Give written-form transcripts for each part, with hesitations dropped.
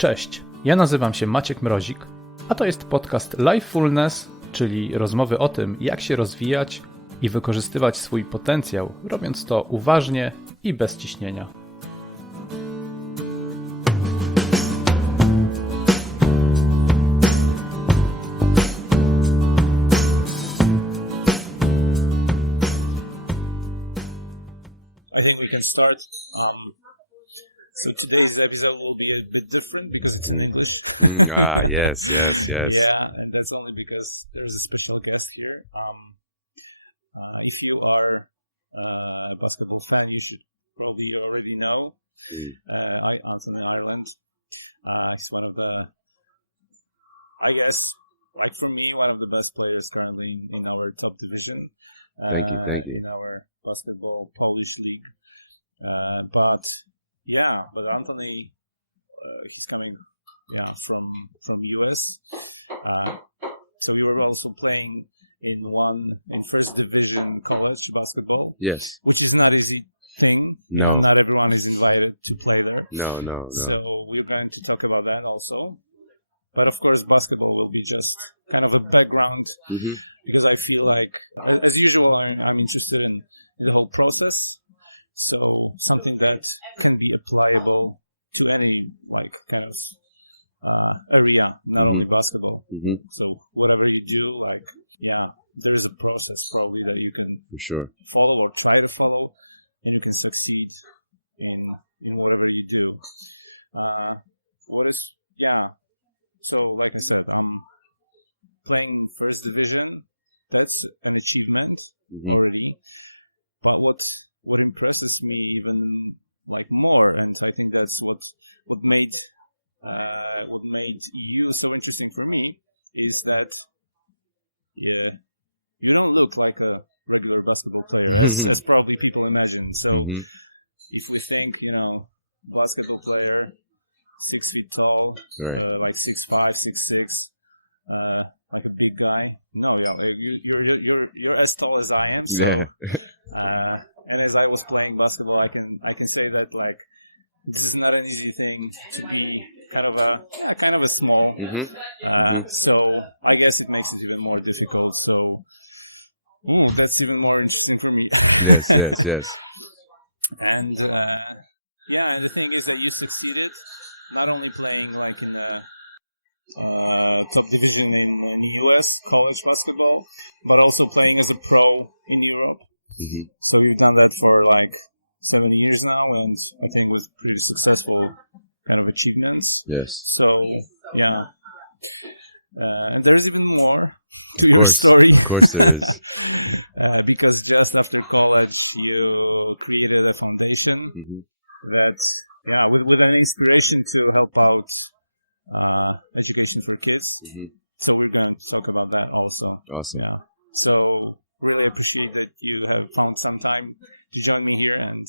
Cześć, ja nazywam się Maciek Mrozik, a to jest podcast Lifefulness, czyli rozmowy o tym, jak się rozwijać i wykorzystywać swój potencjał, robiąc to uważnie i bez ciśnienia. So today's episode will be a bit different because it's in English. Yes. Yeah, and that's only because there's a special guest here. If you are a basketball fan, you should probably already know Anthony Ireland. He's one of the, I guess, like for me, one of the best players currently in our top division. Thank you. In our basketball Polish league. But Anthony, he's coming, from US. So you were also playing in first division college basketball. Yes. Which is not easy thing. No. Not everyone is invited to play there. No. So we're going to talk about that also. But of course, basketball will be just kind of a background because I feel like, as usual, I'm interested in the whole process. So something that can be applicable to any kind of area, not only basketball. So whatever you do, there's a process probably that you can for sure follow or try to follow, and you can succeed in whatever you do. So like I said, I'm playing first division. That's an achievement already. But what impresses me even more, and I think that's what made you so interesting for me, is that you don't look like a regular basketball player, as probably people imagine. So if we think, basketball player, 6 feet tall, right. 6'5", 6'6", like a big guy. No, you're as tall as I am. So, yeah. And as I was playing basketball, I can say that this is not an easy thing to be kind of a small. So I guess it makes it even more difficult. So that's even more interesting for me. Yes. And and the thing is that you succeeded not only playing in a top division in US college basketball, but also playing as a pro in Europe. So you've done that for 7 years now, and I think it was pretty successful kind of achievements. Yes. So and there's even more. Of course there is. Because just after college, you created a foundation that's with an inspiration to help out education for kids. So we're going to talk about that also. Awesome. Yeah. So really appreciate that you have found some time to join me here, and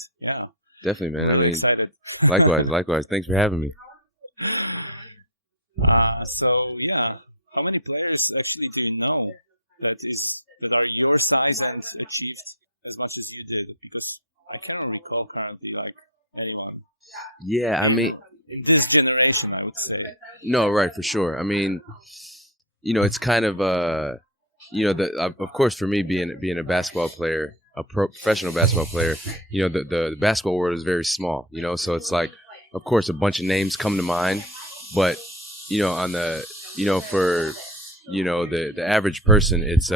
definitely, man. I mean, excited. likewise. Thanks for having me. How many players actually do you know that are your size and achieved as much as you did? Because I cannot recall currently anyone. Yeah, I mean, in this generation, I would say. No, right, for sure. I mean, it's kind of of course, for me being a basketball player, a professional basketball player, the basketball world is very small, so it's of course, a bunch of names come to mind, but on the for the average person, it's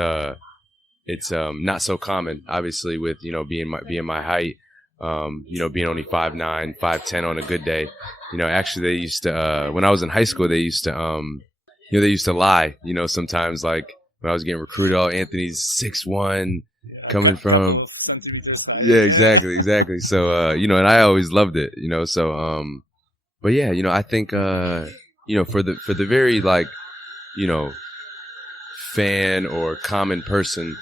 not so common, obviously, with being my height, being only 5'9", 5'10" on a good day. Actually, they used to when I was in high school, they used to lie, sometimes when I was getting recruited, Anthony's 6'1", coming from. Yeah, exactly. So, and I always loved it, so, but yeah, I think, for the very fan or common person,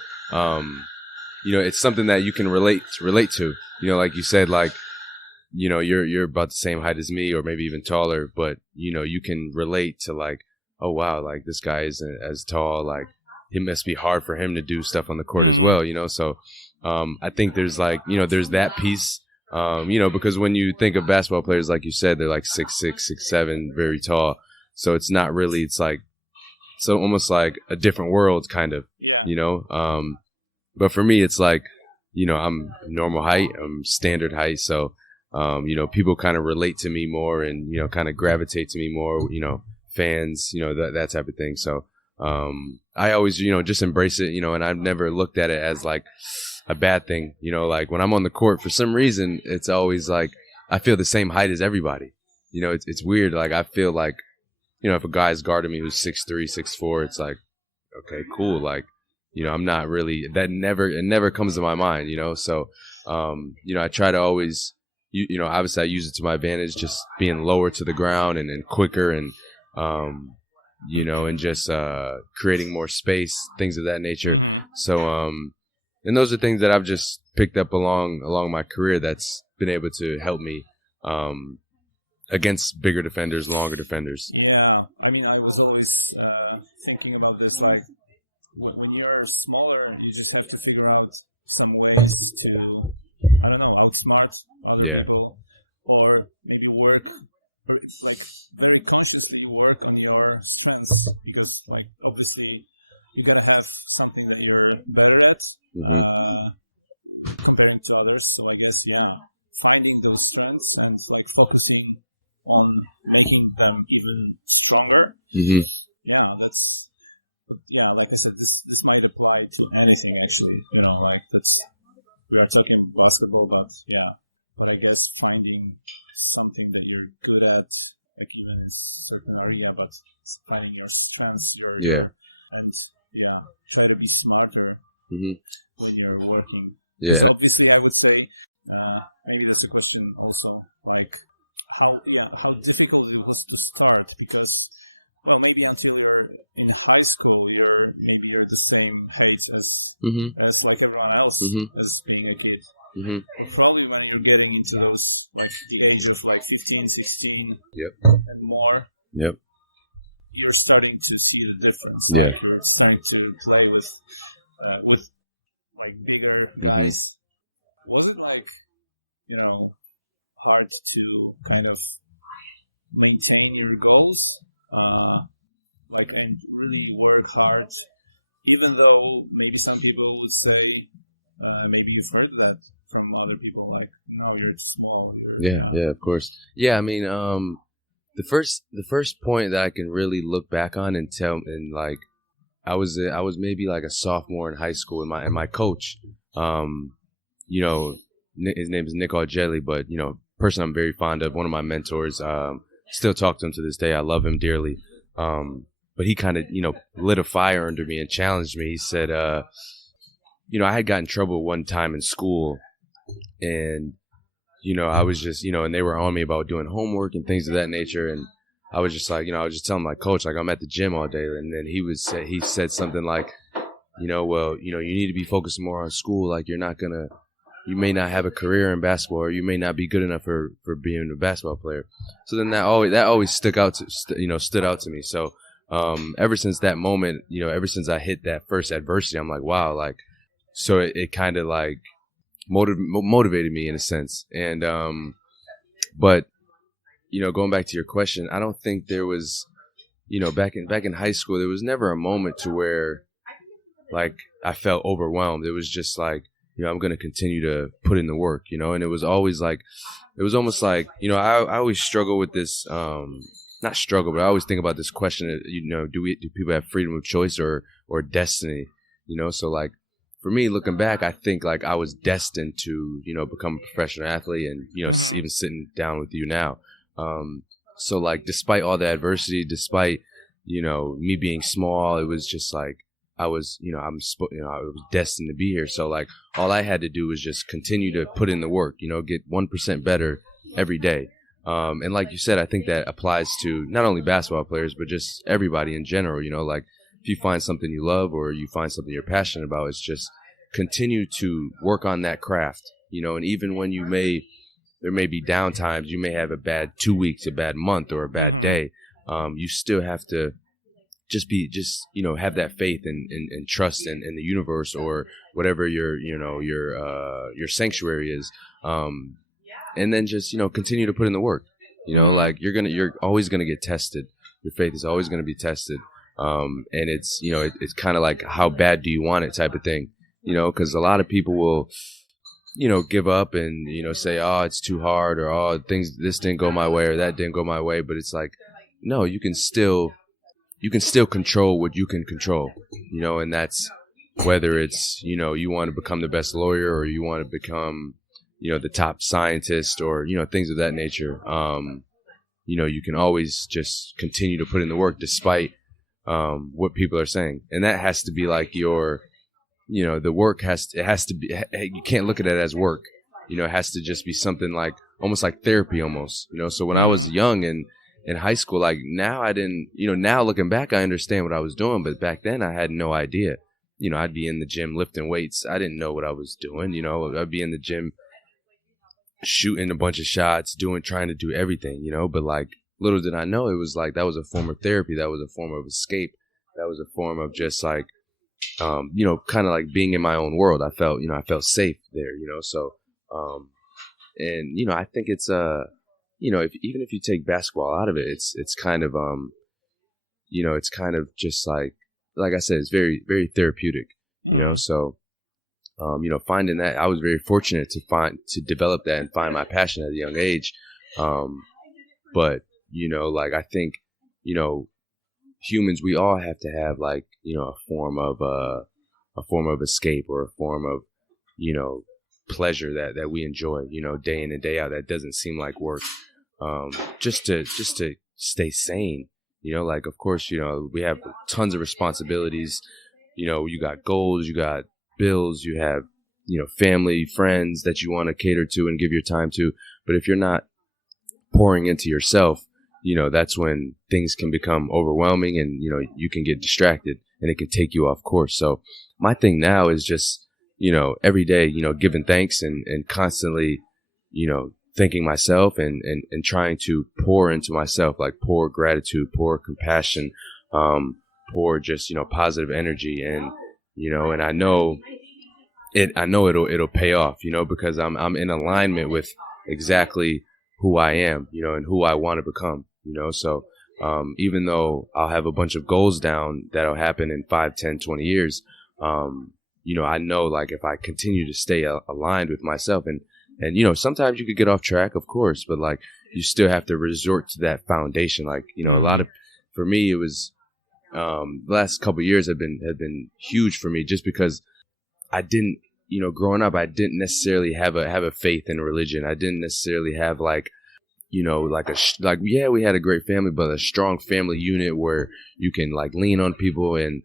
it's something that you can relate to, like you said, you're about the same height as me or maybe even taller, but, you can relate to oh wow, this guy isn't as tall, it must be hard for him to do stuff on the court as well, so I think there's there's that piece Because when you think of basketball players, like you said, they're like 6'6", 6'7", very tall. So it's not really, it's like, so almost like a different world kind of, but for me, it's like, I'm normal height, I'm standard height. So, people kind of relate to me more and, kind of gravitate to me more, fans, that type of thing. So, I always, just embrace it, and I've never looked at it as like a bad thing, like when I'm on the court, for some reason, it's always like, I feel the same height as everybody. It's weird. Like, I feel like, if a guy's guarding me who's 6'3", 6'4", it's like, okay, cool. Like, I'm not really, it never comes to my mind, So, I try to always, obviously I use it to my advantage, just being lower to the ground and quicker and, and just creating more space, things of that nature. So, and those are things that I've just picked up along my career that's been able to help me against bigger defenders, longer defenders. Yeah, I mean, I was always thinking about this, like, when you're smaller, you just have to figure out some ways to, I don't know, outsmart other people, or maybe work, like, very consciously work on your strengths, because, like, obviously, you gotta have something that you're better at, comparing to others. So I guess, finding those strengths and, like, focusing on making them even stronger. Like I said, this might apply to anything, actually. Like, we are talking basketball, but I guess finding something that you're good at, like, even in a certain area, but finding your strengths, and try to be smarter when you're working. So obviously, I would say, maybe there's a question also, like, how difficult it was to start, because, well, maybe until you're in high school, you're the same pace as like everyone else, as being a kid. Probably when you're getting into those, like, the age of like 15, 16, and more, you're starting to see the difference. Like, you're starting to play with like bigger guys. Was it like, hard to kind of maintain your goals, and really work hard, even though maybe some people would say, maybe you've heard that from other people, like, no, you're small. Of course. Yeah, I mean, the first point that I can really look back on and tell, and like, I was maybe like a sophomore in high school, and my coach, his name is Nick Argelli, but person I'm very fond of, one of my mentors. Still talk to him to this day. I love him dearly. But he kind of, lit a fire under me and challenged me. He said, I had gotten in trouble one time in school, and, I was just, and they were on me about doing homework and things of that nature. And I was just like, I was just telling my coach, like, I'm at the gym all day. And then he said something like, well, you need to be focused more on school. Like, you may not have a career in basketball, or you may not be good enough for being a basketball player. So then that always stood out to me. So, ever since that moment, ever since I hit that first adversity, I'm like, wow, like, so it kind of like motivated me in a sense. And, but, going back to your question, I don't think there was, back in high school, there was never a moment to where, like, I felt overwhelmed. It was just like, I'm going to continue to put in the work, and it was always like, it was almost like, I always struggle with this, not struggle, but I always think about this question, do people have freedom of choice or destiny, so like, for me, looking back, I think like I was destined to, become a professional athlete and, even sitting down with you now. So like, despite all the adversity, despite, me being small, it was just like, I was, I was destined to be here. So like, all I had to do was just continue to put in the work, get 1% better every day. And like you said, I think that applies to not only basketball players, but just everybody in general. Like, if you find something you love or you find something you're passionate about, it's just continue to work on that craft, and even when there may be down times, you may have a bad 2 weeks, a bad month, or a bad day. You still have to have that faith and trust in the universe or whatever your sanctuary is. and then just, continue to put in the work. Like you're always going to get tested. Your faith is always going to be tested. And it's, it's kind of like, how bad do you want it type of thing, because a lot of people will, give up and, say, oh, it's too hard, or, oh, this didn't go my way, or that didn't go my way. But it's like, no, you can still control what you can control, and that's whether it's, you want to become the best lawyer, or you want to become, the top scientist, or, things of that nature. You can always just continue to put in the work despite what people are saying. And that has to be like your, the work has to be, you can't look at it as work. It has to just be something like, almost like therapy almost, So when I was young and in high school, like now I didn't, now looking back, I understand what I was doing, but back then I had no idea. I'd be in the gym lifting weights. I didn't know what I was doing. I'd be in the gym shooting a bunch of shots, trying to do everything, but like little did I know, it was like, that was a form of therapy. That was a form of escape. That was a form of just like, kind of like being in my own world. I felt safe there, so, and, I think it's, even if you take basketball out of it, it's kind of, it's kind of just like I said, it's very, very therapeutic, so, finding that, I was very fortunate to develop that and find my passion at a young age. But, like, I think, humans, we all have to have like, a form of escape, or a form of, pleasure that we enjoy, day in and day out. That doesn't seem like work. Just to stay sane, like, of course, we have tons of responsibilities. You got goals, you got bills, you have, family, friends that you want to cater to and give your time to. But if you're not pouring into yourself, that's when things can become overwhelming, and, you can get distracted and it can take you off course. So my thing now is just, every day, giving thanks and constantly, thanking myself and trying to pour into myself, like pour gratitude, pour compassion, pour just, positive energy. And, and I know it'll pay off, because I'm in alignment with exactly who I am, and who I want to become, so, even though I'll have a bunch of goals down that'll happen in 5, 10, 20 years, I know, like, if I continue to stay aligned with myself, and, sometimes you could get off track, of course, but like, you still have to resort to that foundation. Like, for me, it was, the last couple of years have been huge for me, just because I didn't, growing up, I didn't necessarily have a faith in religion. I didn't necessarily have like, yeah, we had a great family, but a strong family unit where you can like lean on people. And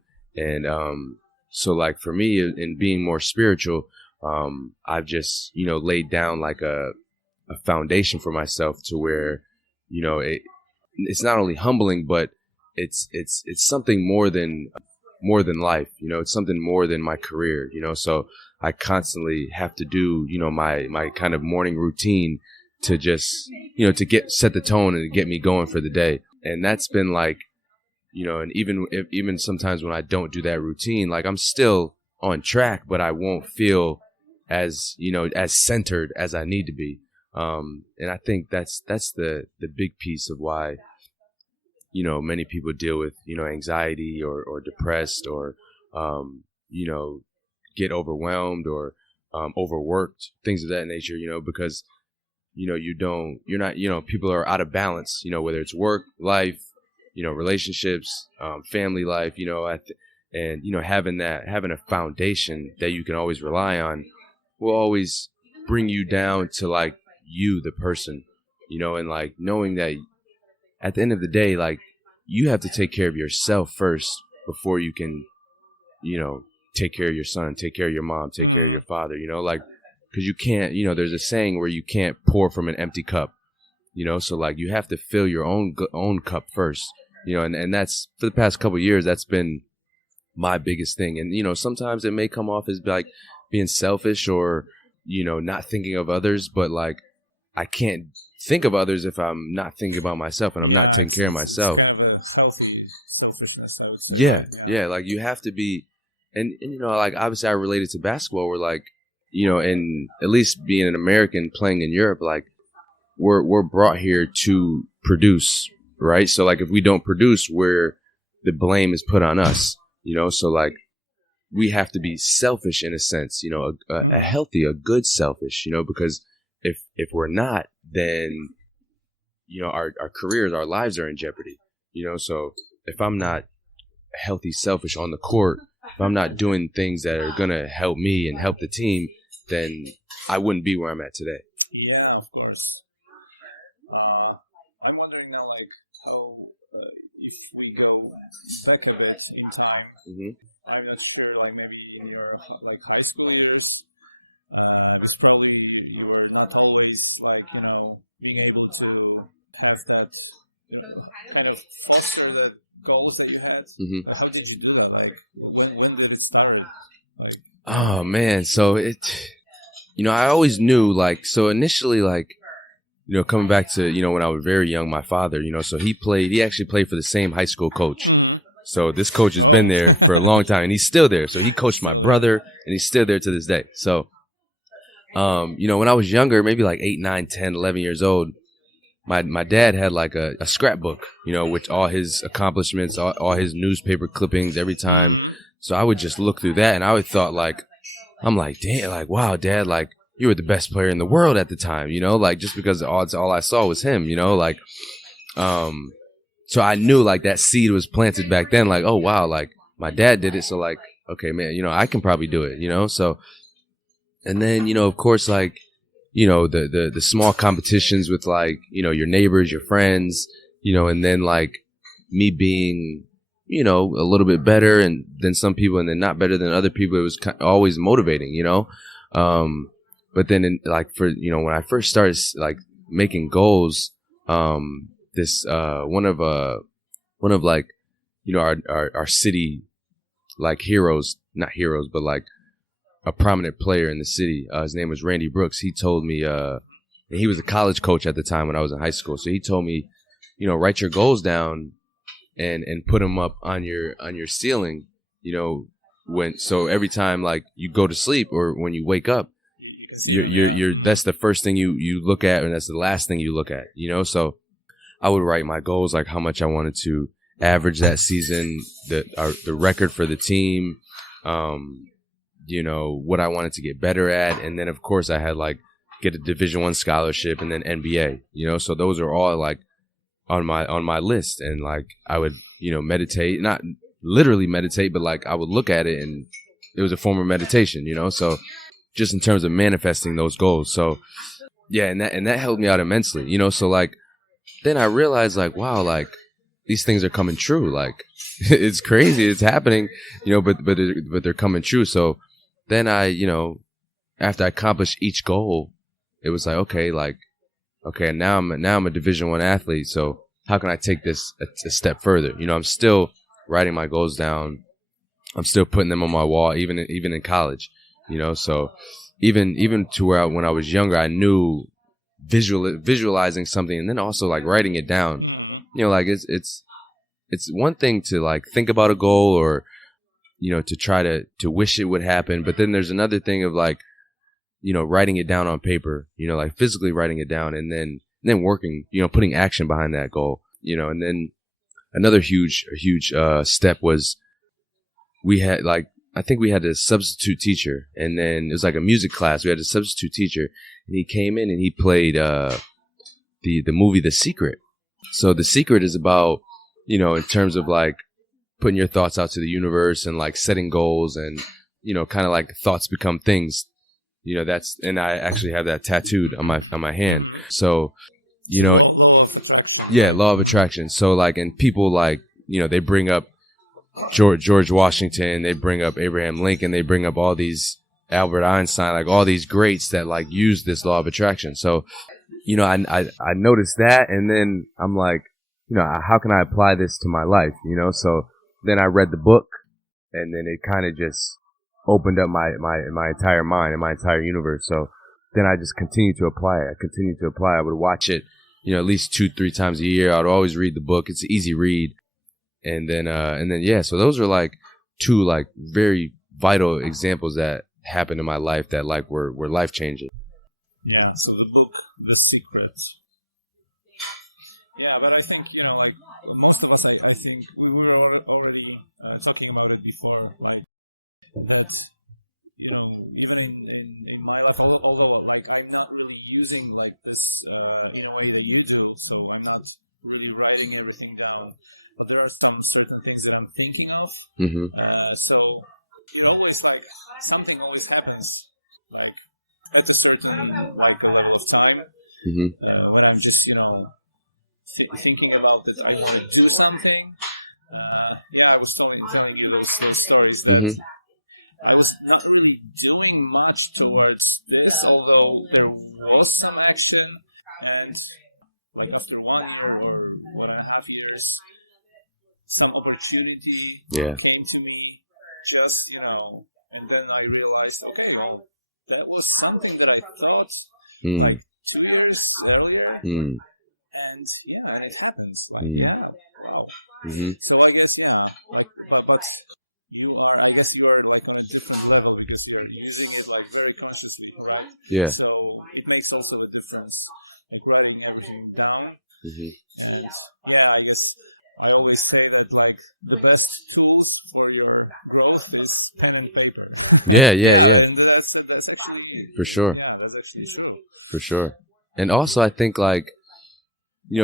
so like for me, in being more spiritual, I've just, laid down like a foundation for myself to where, it's not only humbling, but it's something more than life, it's something more than my career, so I constantly have to do, my kind of morning routine to just, to set the tone and get me going for the day. And that's been like, and even sometimes when I don't do that routine, like I'm still on track, but I won't feel as, as centered as I need to be. And I think that's the big piece of why, many people deal with, anxiety or depressed or, get overwhelmed or overworked, things of that nature, because, you're not, people are out of balance, whether it's work, life, relationships, family life, and, having a foundation that you can always rely on will always bring you down to like you, the person, and like knowing that at the end of the day, like you have to take care of yourself first before you can, take care of your son, take care of your mom, take care of your father, like, because you can't, there's a saying where you can't pour from an empty cup, so like you have to fill your own cup first, and that's for the past couple of years, that's been my biggest thing. And, sometimes it may come off as like being selfish or, not thinking of others, but like I can't think of others if I'm not thinking about myself and I'm not taking care of myself. It's kind of a selfishness, I would say. Yeah. Like you have to be, and like obviously I related to basketball where like, and at least being an American playing in Europe, like we're brought here to produce, right? So like if we don't produce, the blame is put on us, so like we have to be selfish in a sense, a healthy, a good selfish, because if we're not, then our careers, our lives are in jeopardy, so if I'm not healthy selfish on the court, if I'm not doing things that are gonna help me and help the team, then I wouldn't be where I'm at today. Yeah, of course. I'm wondering now, like, how if we go back a bit in time, I'm not sure, like maybe in your like high school years, it's probably you were not always like being able to have that kind of foster the goals that you had. How did you do that? Like when did it start? Like, oh man, so I always knew, like, so initially, like, coming back to, when I was very young, my father, so he actually played for the same high school coach. So this coach has been there for a long time and he's still there. So he coached my brother and he's still there to this day. So, when I was younger, maybe like 8, 9, 10, 11 years old, my dad had like a scrapbook, with all his accomplishments, all his newspaper clippings every time. So I would just look through that and I would thought like, I'm like, damn, like, wow, Dad, like, you were the best player in the world at the time, like, just because all I saw was him, like, so I knew, like, that seed was planted back then, like, oh, wow, like, my dad did it, so, like, okay, man, I can probably do it, so, and then, of course, like, the small competitions with, like, your neighbors, your friends, and then, like, me being, a little bit better than some people and then not better than other people. It was always motivating, but then when I first started like making goals, this, one of like, our city, like not heroes, but like a prominent player in the city. His name was Randy Brooks. He told me, and he was a college coach at the time when I was in high school. So he told me, write your goals down and put them up on your ceiling, so every time like you go to sleep or when you wake up, you're that's the first thing you look at and that's the last thing you look at, so I would write my goals, like how much I wanted to average that season, the record for the team, what I wanted to get better at. And then of course I had like get a Division I scholarship and then NBA, so those are all like on my list. And like I would, meditate, not literally meditate, but like I would look at it and it was a form of meditation, so just in terms of manifesting those goals. So yeah, and that helped me out immensely, so like then I realized like, wow, like these things are coming true. Like it's crazy, it's happening, but they're coming true. So then I, after I accomplished each goal, it was like, okay, now I'm a Division I athlete. So how can I take this a step further? I'm still writing my goals down. I'm still putting them on my wall, even in college. So even to where when I was younger, I knew visualizing something and then also like writing it down. Like it's one thing to like think about a goal or to try to wish it would happen, but then there's another thing of like writing it down on paper, like physically writing it down and then working, putting action behind that goal, and then another huge step was I think we had a substitute teacher, and then it was like a music class. We had a substitute teacher and he came in and he played, the movie, The Secret. So The Secret is about, in terms of like putting your thoughts out to the universe and like setting goals and, kind of like thoughts become things. And I actually have that tattooed on my hand. So, yeah, law of attraction. So like, and people like, they bring up George Washington, they bring up Abraham Lincoln, they bring up all these Albert Einstein, like all these greats that like use this law of attraction. So, I noticed that, and then I'm like, how can I apply this to my life? So then I read the book, and then it kind of just opened up my entire mind and my entire universe. So then I just continued to apply it. I would watch it, at least 2-3 times a year. I would always read the book. It's an easy read. And then yeah, so those are like two like very vital examples that happened in my life that like were life changing. Yeah. So the book, The Secret, Yeah, but I think, like most of us, I think we were already talking about it before, like that, even in my life, although like I'm not really using like this in a way that you do, so I'm not really writing everything down, but there are some certain things that I'm thinking of. So it always like something always happens, like at a certain like a level of time, when I'm just thinking about that I want to do something. I was telling you those stories that I was not really doing much towards this, although there was some action, and like after 1 year or 1.5 years, some opportunity came to me, just, and then I realized, okay, well, that was something that I thought like 2 years earlier, and it happens, like, wow. So I guess, like, but I guess you are like on a different level because you're using it like very consciously, right? Yeah. So it makes also a difference, like writing everything down. And I guess I always say that like the best tools for your growth is pen and paper. Yeah. And that's actually for sure. Yeah, that's actually true. For sure. And also, I think like,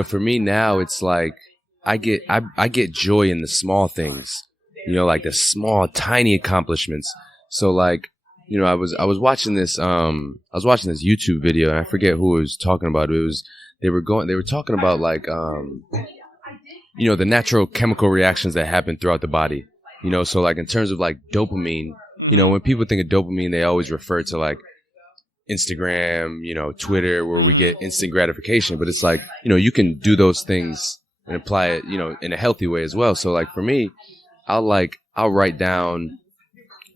for me now, it's like I get joy in the small things. Like the small, tiny accomplishments. So like, I was watching this YouTube video, and I forget who was talking about it. They were talking about like, the natural chemical reactions that happen throughout the body. So like in terms of like dopamine, when people think of dopamine, they always refer to like Instagram, Twitter, where we get instant gratification, but it's like, you can do those things and apply it, in a healthy way as well. So like for me, I'll write down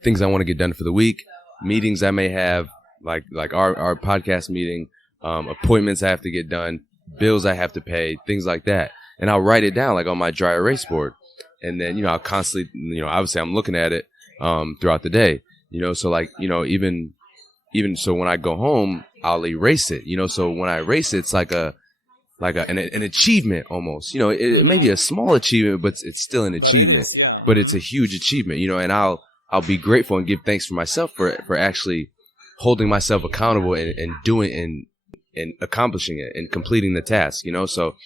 things I want to get done for the week, meetings I may have, like our podcast meeting, appointments I have to get done, bills I have to pay, things like that. And I'll write it down like on my dry erase board. And then, I'll constantly, obviously I'm looking at it, throughout the day, so like, even so when I go home, I'll erase it, so when I erase it, it's like an achievement almost, it may be a small achievement, but it's still an achievement, but it's a huge achievement, and I'll be grateful and give thanks for myself for actually holding myself accountable and doing and accomplishing it and completing the task, so,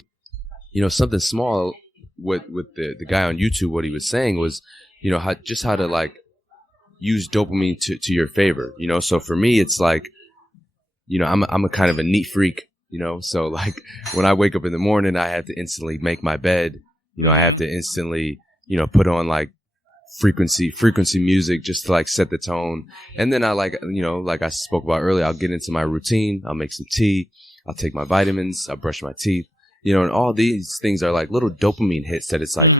something small with the guy on YouTube, what he was saying was, how to like use dopamine to your favor, so for me, it's like, I'm a kind of a neat freak. So like when I wake up in the morning, I have to instantly make my bed. I have to instantly, put on like frequency music just to like set the tone. And then I like I spoke about earlier, I'll get into my routine. I'll make some tea. I'll take my vitamins. I'll brush my teeth, and all these things are like little dopamine hits that it's like,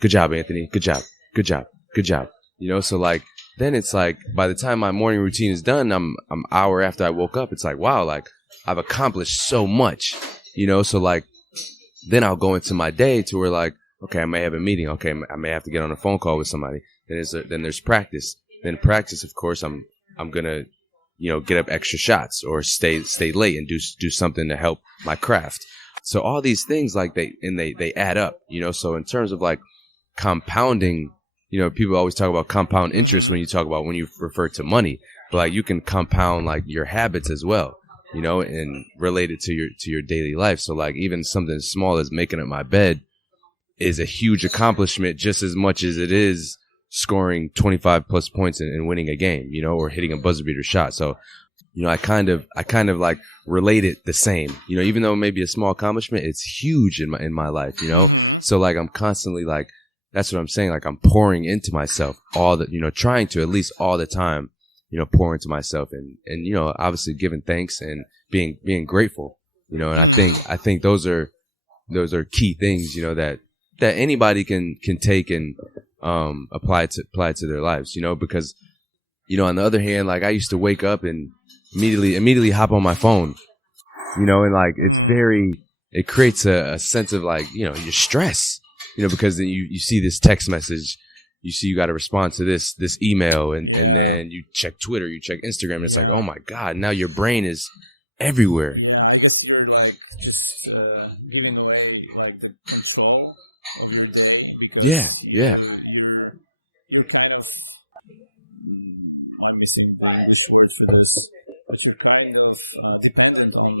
good job, Anthony. Good job. Good job. Good job. So like, then it's like, by the time my morning routine is done, I'm hour after I woke up. It's like, wow, like, I've accomplished so much, so like, then I'll go into my day to where like, okay, I may have a meeting. Okay, I may have to get on a phone call with somebody. Then there's practice. Then practice, of course, I'm gonna, get up extra shots or stay late and do something to help my craft. So all these things like they add up, so in terms of like compounding, people always talk about compound interest when you refer to money, but like you can compound like your habits as well. And related to your daily life. So like even something as small as making up my bed is a huge accomplishment just as much as it is scoring 25 plus points and winning a game, or hitting a buzzer beater shot. So, I kind of like relate it the same, even though it may be a small accomplishment, it's huge in my life, So like I'm constantly like, that's what I'm saying. Like I'm pouring into myself all the, trying to at least all the time, pour into myself and obviously giving thanks and being grateful, and I think those are key things, that anybody can take and, apply to their lives, because, on the other hand, like I used to wake up and immediately hop on my phone, and like, it creates a sense of like, your stress, because you see this text message, you see you got to respond to this email, and then you check Twitter, you check Instagram, and it's like, oh my God, now your brain is everywhere. Yeah, I guess you're like just giving away like the control of your day because you're kind of I'm missing the words for this, but you're kind of dependent on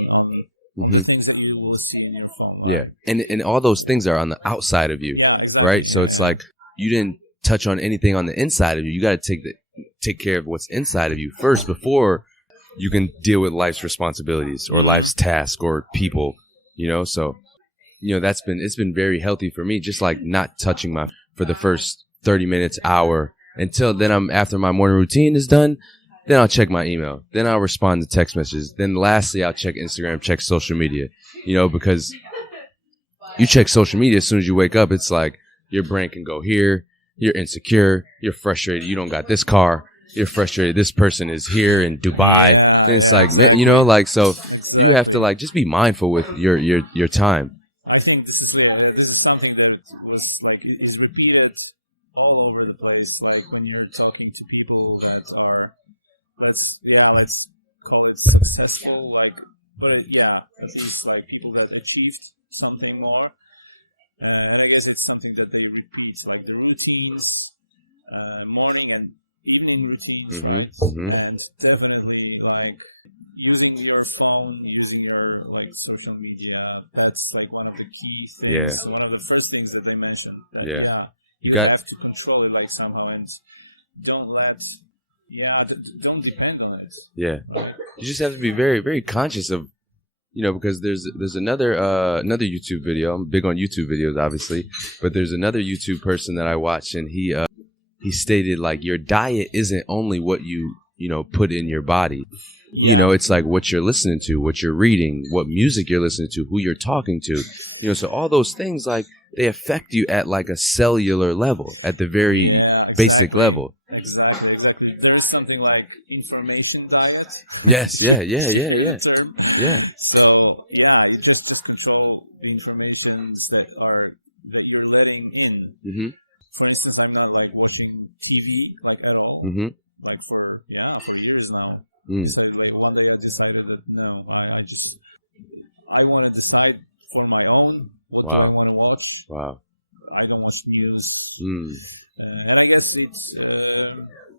the things that you will see in your phone. Yeah, and all those things are on the outside of you, right? So it's like you didn't touch on anything on the inside of you. You got to take care of what's inside of you first before you can deal with life's responsibilities or life's tasks or people, So, it's been very healthy for me, just like not touching for the first 30 minutes, hour, until then after my morning routine is done, then I'll check my email. Then I'll respond to text messages. Then lastly, I'll check Instagram, check social media, because you check social media as soon as you wake up, it's like your brain can go here. You're insecure. You're frustrated. You don't got this car. You're frustrated. This person is here in Dubai. And it's like, man, so you have to like just be mindful with your time. I think this is something that was like is repeated all over the place. Like when you're talking to people that are, let's call it successful. Like, but it's like people that achieved something more. And I guess it's something that they repeat, like the routines, morning and evening routines, and definitely like using your phone, using your like social media. That's like one of the key things. Yeah. One of the first things that they mentioned. That, you have to control it like somehow, and don't depend on it. Yeah, you just have to be very, very conscious of. Because there's another YouTube video. I'm big on YouTube videos, obviously, but there's another YouTube person that I watch, and he stated like your diet isn't only what you put in your body. It's like what you're listening to, what you're reading, what music you're listening to, who you're talking to. So all those things like they affect you at like a cellular level, at the very basic level. Exactly. There's something like information diet. Yes, yeah. So you just control the information that you're letting in. Mm-hmm. For instance, I'm not like watching TV like at all. Mm-hmm. Like for years now. So like one day I decided that no, I want to decide for my own what I want to watch. Wow. I don't watch news. And I guess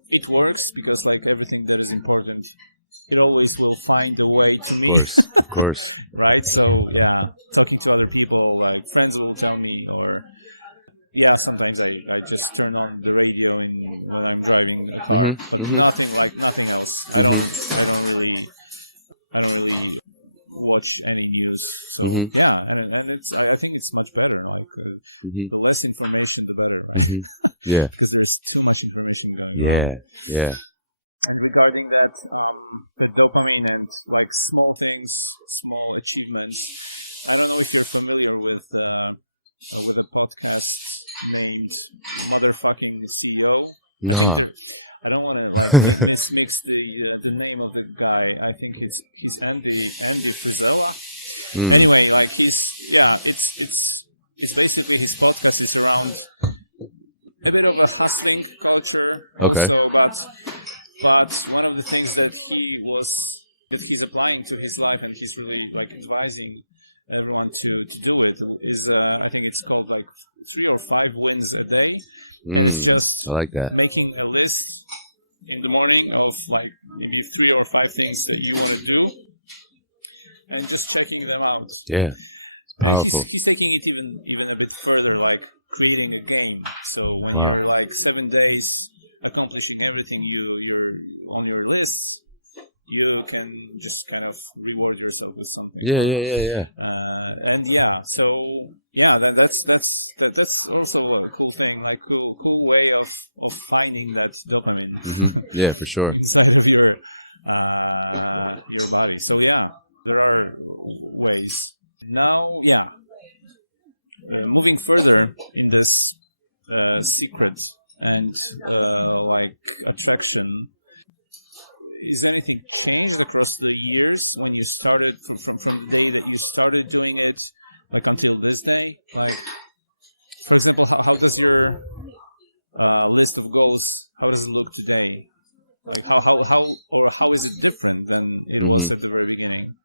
it works because like everything that is important, it always will find a way to meet. Of course. Right? So talking to other people, like friends will tell me, or sometimes I just turn on the radio while I'm driving. Nothing else. I don't really watch any news. So, I think it's much better. Like the less information, the better. Right? Yeah. Because there's too much information. Yeah. Regarding that, the dopamine and like small things, small achievements. I don't know if you're familiar with a podcast named Motherfucking CEO. No. I don't want to dismiss the name of the guy. I think he's Andy Frisella. Anyway, like it's basically his podcast is around a bit of a hustling culture. Okay. But one of the things that he's applying to his life, and he's really like advising everyone to do it, is I think it's called like 3 or 5 wins a day. I like that. Making a list in the morning of like maybe 3 or 5 things that you want to do, and just checking them out. Yeah, it's powerful. He's taking it even a bit further, like creating a game. So when you're like 7 days accomplishing everything you're on your list, you can just kind of reward yourself with something. Yeah. That's also a cool thing, like cool way of finding that dopamine. Yeah, for sure. Inside of your body. So there are ways. Now, moving further in this secret and like attraction. Is anything changed across the years when you started from the day that you started doing it, like until this day? Like, for example, how does your list of goals? How does it look today? Like how is it different than it was at the very beginning?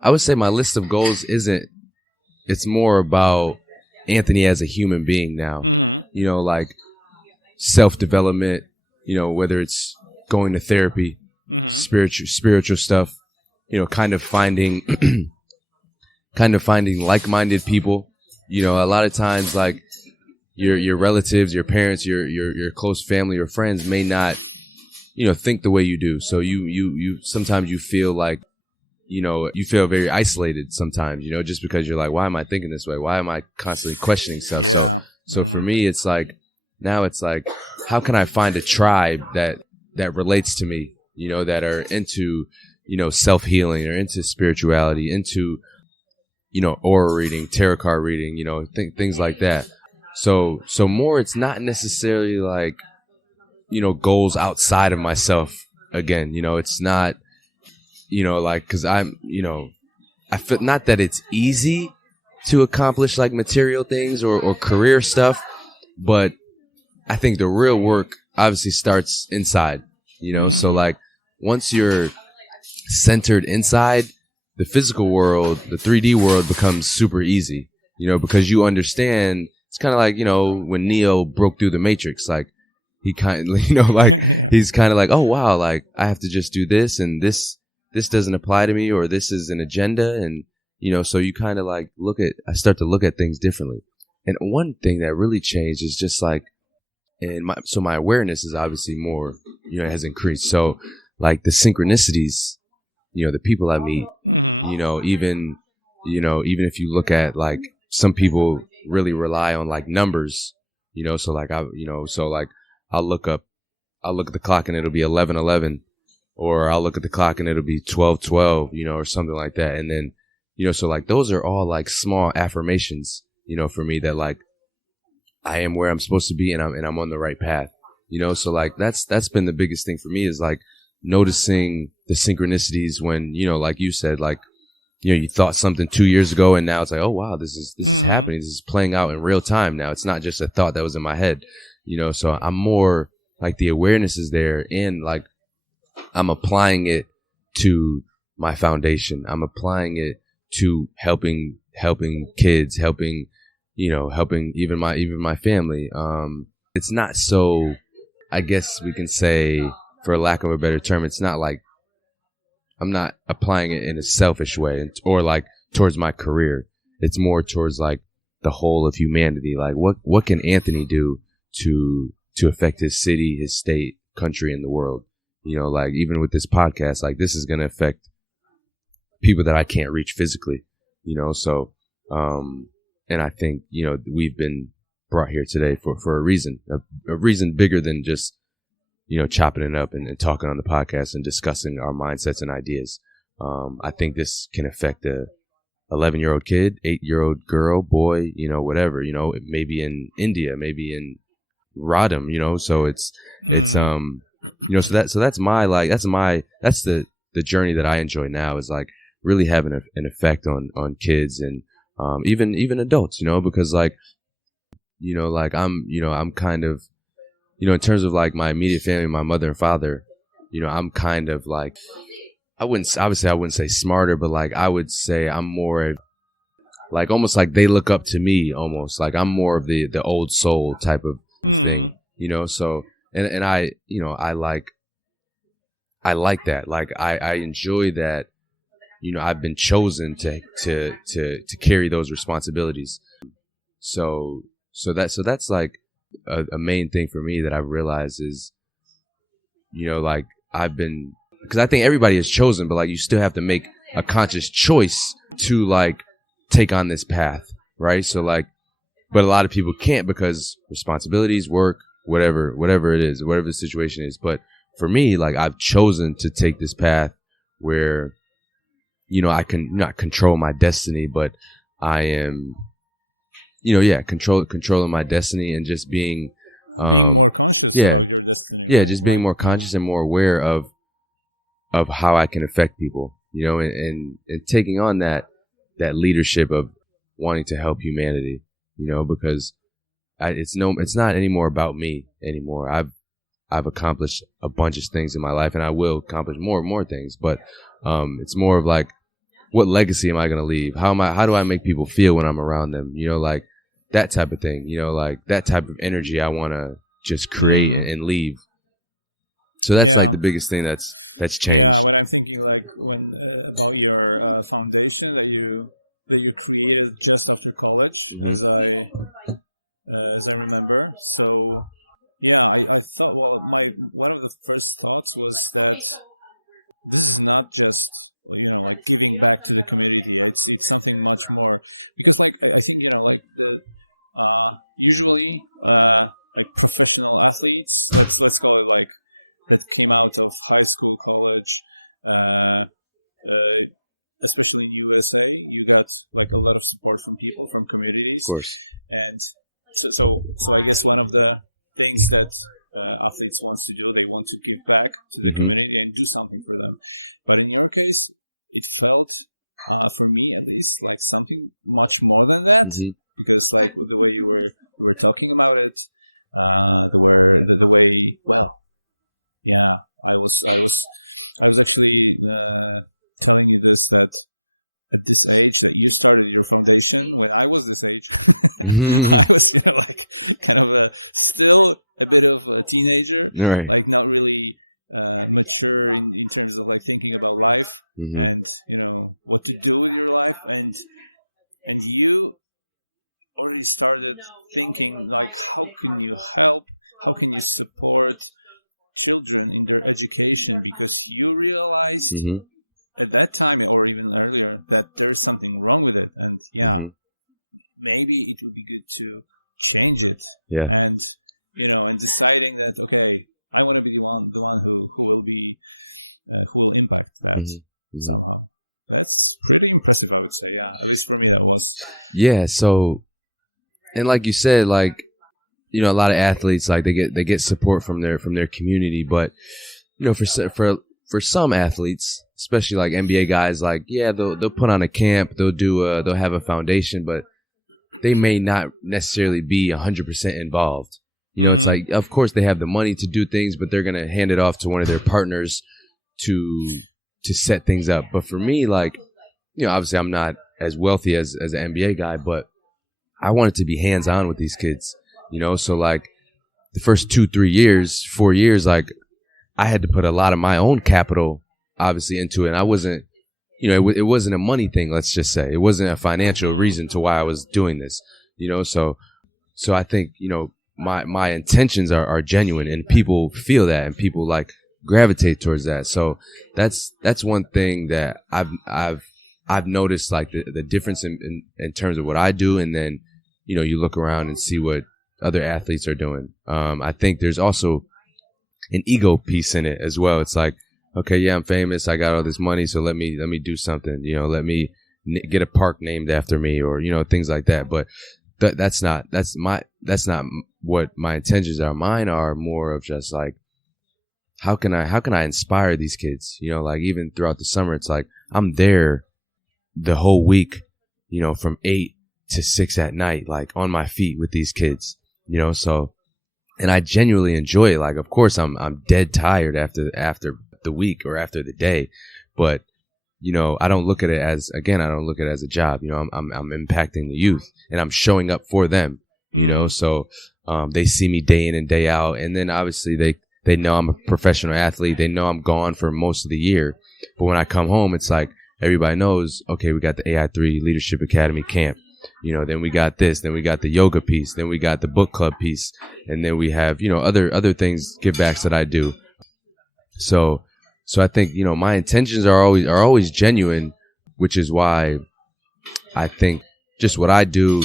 I would say my list of goals it's more about Anthony as a human being now, like self-development, whether it's going to therapy, spiritual stuff, kind of finding like-minded people. A lot of times, like your relatives, your parents, your close family or friends may not, think the way you do. So you sometimes you feel like, you feel very isolated sometimes, just because you're like, why am I thinking this way? Why am I constantly questioning stuff? So for me, it's like, now it's like, how can I find a tribe that relates to me, that are into, self-healing or into spirituality, into, aura reading, tarot card reading, things like that. So more, it's not necessarily like, goals outside of myself again, it's not, like, cause I'm, I feel not that it's easy to accomplish like material things or career stuff, but I think the real work obviously starts inside, so like once you're centered inside, the physical world, the 3D world becomes super easy, because you understand. It's kind of like, when Neo broke through the Matrix, like he kind of, like he's kind of like, oh wow, like I have to just do this, and this doesn't apply to me, or this is an agenda, and so you kind of like I start to look at things differently. And one thing that really changed is just like, so my awareness is obviously more, has increased. So like the synchronicities, the people I meet, even if you look at like some people really rely on like numbers, so like I'll look at the clock and it'll be 11:11, or I'll look at the clock and it'll be 12:12, or something like that. And then, so like those are all like small affirmations, for me, that like I am where I'm supposed to be, and I'm on the right path, so like that's been the biggest thing for me, is like noticing the synchronicities when, like you said, like, you thought something 2 years ago, and now it's like, oh wow, this is happening. This is playing out in real time now. It's not just a thought that was in my head, so I'm more like the awareness is there, and like I'm applying it to my foundation. I'm applying it to helping kids, helping even my family. It's not so, I guess we can say, for lack of a better term, it's not like I'm not applying it in a selfish way or like towards my career. It's more towards like the whole of humanity. Like what can Anthony do to affect his city, his state, country, and the world? Like even with this podcast, like this is going to affect people that I can't reach physically, so, and I think, we've been brought here today for a reason, a reason bigger than just, chopping it up and talking on the podcast and discussing our mindsets and ideas. I think this can affect a 11-year-old kid, 8-year-old girl, boy, whatever, maybe in India, maybe in Radom, so it's, so that's my, like, that's the journey that I enjoy now, is like really having an effect on kids and, even adults, because like, like I'm kind of, in terms of like my immediate family, my mother and father, I'm kind of like, I wouldn't say smarter, but like I would say I'm more like almost like they look up to me, almost like I'm more of the old soul type of thing, so, and I like that. Like I enjoy that, I've been chosen to carry those responsibilities. So that's like a main thing for me that I've realized is, like because I think everybody is chosen, but like you still have to make a conscious choice to like take on this path, right? So like, but a lot of people can't because responsibilities, work, whatever it is, whatever the situation is. But for me, like I've chosen to take this path where, I can not control my destiny, but I am, controlling my destiny and just being, just being more conscious and more aware of how I can affect people, and taking on that leadership of wanting to help humanity, because it's not anymore about me anymore. I've accomplished a bunch of things in my life, and I will accomplish more and more things, but it's more of like what legacy am I going to leave? How do I make people feel when I'm around them? You know, like that type of thing, you know, like that type of energy I want to just create and leave. So that's like the biggest thing that's changed. When I'm thinking like about your foundation that you created just after college, as I remember. So yeah, I had thought, well, one of the first thoughts was that this is not just, you know, like giving back to the community. It's something much more, because like I think, you know, like usually like professional athletes, let's call it like, that came out of high school, college, especially in USA, you got like a lot of support from people, from communities. Of course. And so I guess one of the things that athletes want to do, they want to give back to the community and do something for them. But in your case, it felt, for me at least, like something much more than that. Because like the way you were talking about it, the way, well, yeah, I was actually telling you this, that at this age that you started your foundation, when I was this age, I was still a bit of a teenager, right? Like not really mature in terms of like thinking about life and you know what to do in your life, and you already started thinking like how can you help, how can you support children in their education, because you realize at that time or even earlier that there's something wrong with it, and maybe it would be good to change it. And you know, and deciding that okay, I want to be the one who will impact that. So that's pretty impressive, I would say. Yeah, at least for me that was. Yeah. So, and like you said, like, you know, a lot of athletes, like they get support from their community, but you know, for some athletes, especially like NBA guys, like they'll put on a camp, they'll have a foundation, but they may not necessarily be 100% involved. You know, it's like, of course they have the money to do things, but they're gonna hand it off to one of their partners to set things up. But for me, like, you know, obviously I'm not as wealthy as an NBA guy, but I wanted to be hands on with these kids. You know, so like the first 2-3 years, 4 years, like I had to put a lot of my own capital obviously into it. And I wasn't, you know, it wasn't a money thing. Let's just say it wasn't a financial reason to why I was doing this, you know? So I think, you know, my intentions are genuine, and people feel that, and people like gravitate towards that. So that's one thing that I've noticed, like the difference in terms of what I do. And then, you know, you look around and see what other athletes are doing. I think there's also an ego piece in it as well. It's like, okay, yeah, I'm famous, I got all this money, so let me do something. You know, let me get a park named after me, or you know, things like that. But that's not what my intentions are. Mine are more of just like, how can I inspire these kids? You know, like even throughout the summer, it's like I'm there the whole week, you know, from 8 to 6 at night, like on my feet with these kids. You know, so, and I genuinely enjoy it. Like, of course, I'm dead tired after the week or after the day, but you know, I don't look at it as a job. You know, I'm impacting the youth, and I'm showing up for them. You know, so they see me day in and day out, and then obviously they know I'm a professional athlete. They know I'm gone for most of the year, but when I come home, it's like everybody knows. Okay, we got the AI3 Leadership Academy camp. You know, then we got this, then we got the yoga piece, then we got the book club piece, and then we have, you know, other things, give backs that I do. So I think, you know, my intentions are always genuine, which is why I think just what I do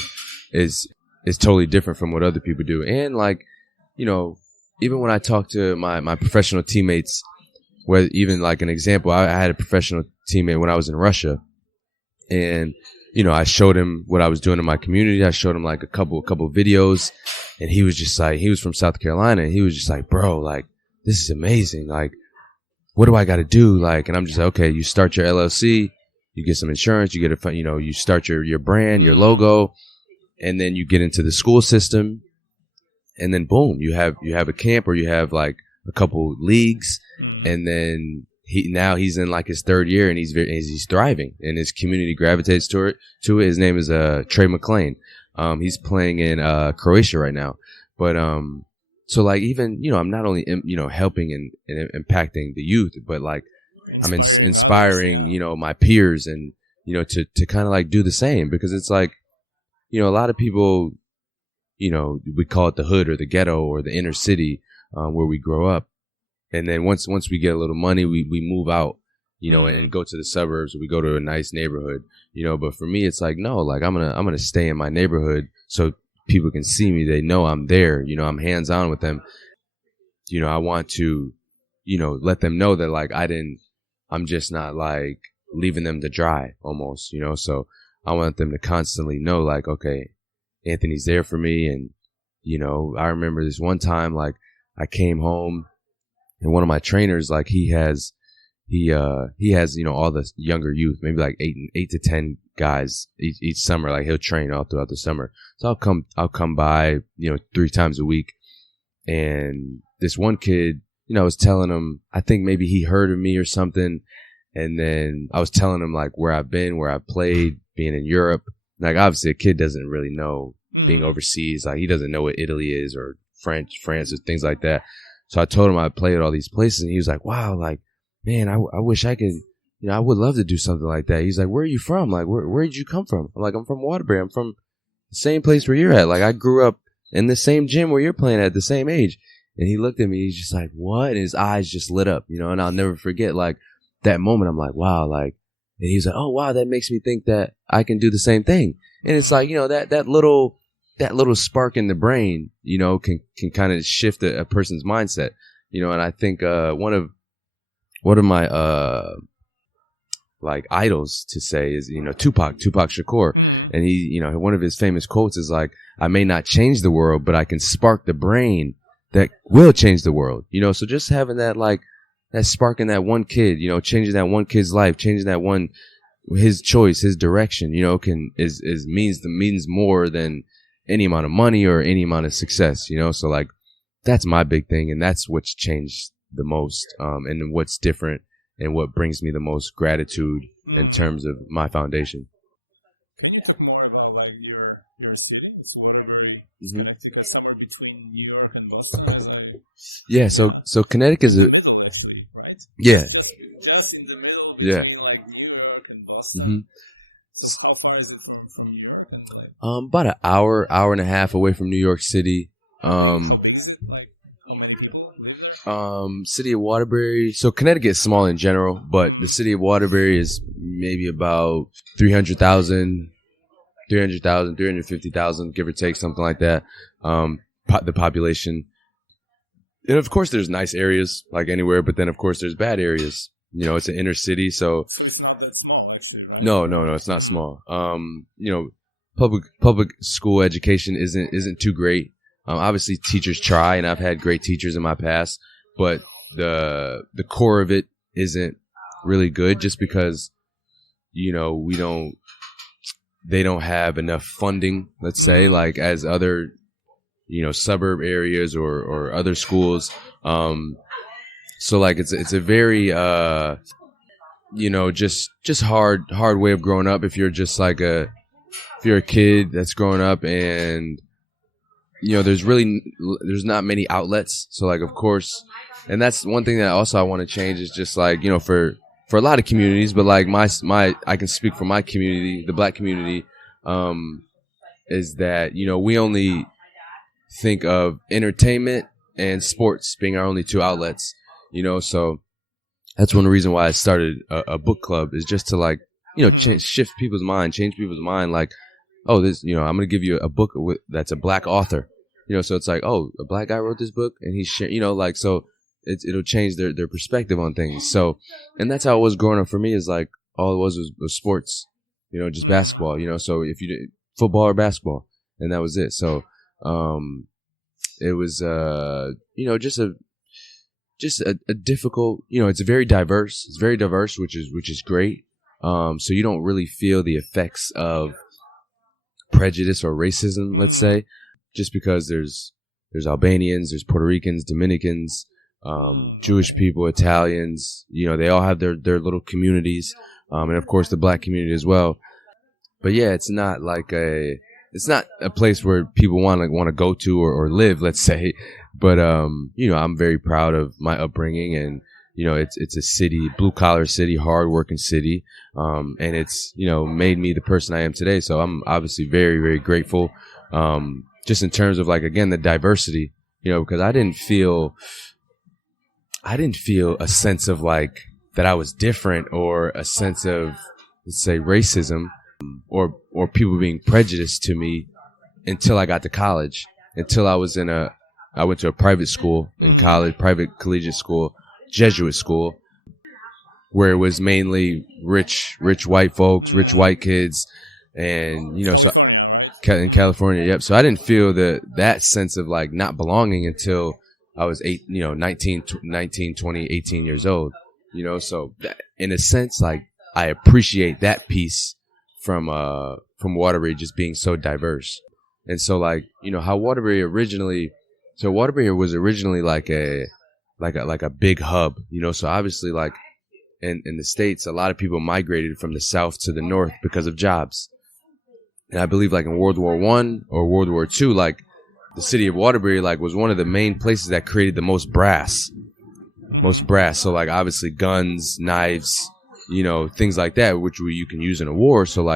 is totally different from what other people do. And like, you know, even when I talk to my professional teammates, where even like an example, I had a professional teammate when I was in Russia, and you know, I showed him what I was doing in my community. I showed him like a couple videos, and he was just like, he was from South Carolina, and he was just like, bro, like, this is amazing. Like, what do I got to do? Like, and I'm just like, okay, you start your LLC, you get some insurance, you get you know, you start your brand, your logo, and then you get into the school system, and then boom, you have a camp, or you have like a couple leagues, and then he's in like his third year, and he's thriving, and his community gravitates to it. His name is Trey McLean. He's playing in Croatia right now. But so like even I'm not only helping and impacting the youth, but like I'm inspiring my peers and to kind of like do the same, because it's like a lot of people we call it the hood or the ghetto or the inner city where we grow up. And then once we get a little money, we move out, and go to the suburbs. We go to a nice neighborhood, But for me, it's like no, like I'm gonna stay in my neighborhood so people can see me. They know I'm there. I'm hands on with them. I want to, let them know that like I'm just not like leaving them to dry almost, So I want them to constantly know like, okay, Anthony's there for me. And I remember this one time, like I came home. And one of my trainers, like he has all the younger youth, maybe like 8 to 10 guys each summer. Like he'll train all throughout the summer. So I'll come by, 3 times a week. And this one kid, I was telling him, I think maybe he heard of me or something. And then I was telling him like where I've been, where I've played, being in Europe. Like obviously a kid doesn't really know being overseas. Like he doesn't know what Italy is or France or things like that. So I told him I played at all these places, and he was like, wow, like, man, I wish I could, I would love to do something like that. He's like, where are you from? Like, where did you come from? I'm like, I'm from Waterbury. I'm from the same place where you're at. Like, I grew up in the same gym where you're playing at the same age. And he looked at me, he's just like, what? And his eyes just lit up, and I'll never forget, like, that moment. I'm like, wow, like, and he's like, oh, wow, that makes me think that I can do the same thing. And it's like, that little spark in the brain, can kind of shift a person's mindset, and I think, one of my, like idols to say is, Tupac Shakur. And he, one of his famous quotes is like, I may not change the world, but I can spark the brain that will change the world, so just having that, like that spark in that one kid, changing that one kid's life, changing that one, his choice, his direction, means more than any amount of money or any amount of success, so like that's my big thing, and that's what's changed the most, and what's different and what brings me the most gratitude in terms of my foundation. Can you talk more about like your city? It's Waterbury. Mm-hmm. I think it's somewhere between New York and Boston. Yeah, so Connecticut is right? Yeah. Just in the middle Yeah. between like New York and Boston. Mm-hmm. So how far is it from New York? And like, about an hour and a half away from New York City. so is it like how many people live there? City of Waterbury. So Connecticut is small in general, but the city of Waterbury is maybe about 350,000, 350,000, give or take, something like that. The population. And of course there's nice areas like anywhere, but then of course there's bad areas. It's an inner city, so it's not that small, actually, right? No, it's not small. Public school education isn't too great. Obviously teachers try, and I've had great teachers in my past, but the core of it isn't really good, just because they don't have enough funding, let's say, like as other suburb areas or other schools. So like it's a very just hard way of growing up if you're just like if you're a kid that's growing up, and there's not many outlets. So like, of course, and that's one thing that also I want to change, is just like, for a lot of communities, but like I can speak for my community, the Black community, is that, we only think of entertainment and sports being our only 2 outlets, so that's one reason why I started a book club, is just to like, change people's mind, like, oh, this, I'm going to give you a book that's a Black author, so it's like, oh, a Black guy wrote this book, and he's, like, so it'll change their perspective on things. So, and that's how it was growing up for me, is like, all it was sports, just basketball, so if you did football or basketball, and that was it. So, it was, just a difficult, it's very diverse, which is great. So you don't really feel the effects of prejudice or racism, let's say, just because there's Albanians, there's Puerto Ricans, Dominicans, Jewish people, Italians, they all have their little communities. And of course the black community as well. But yeah, it's not a place where people want to go to or live, let's say. But, I'm very proud of my upbringing, and, it's a city, blue collar city, hard working city. And it's, made me the person I am today. So I'm obviously very, very grateful. Just in terms of again, the diversity, because I didn't feel a sense of that I was different, or a sense of, let's say, racism or people being prejudiced to me until I got to college, until I went to a private school in college, private collegiate school, Jesuit school, where it was mainly rich white folks, rich white kids. And, so in California. Yep. So I didn't feel that sense of not belonging until I was 19, 20, 18 years old, so that, in a sense, I appreciate that piece from Waterbury just being so diverse. And so how Waterbury was originally like a big hub, so obviously in the States, a lot of people migrated from the South to the North because of jobs. And I believe in World War I or World War II, the city of Waterbury was one of the main places that created the most brass. So obviously guns, knives, things like that, which you can use in a war. So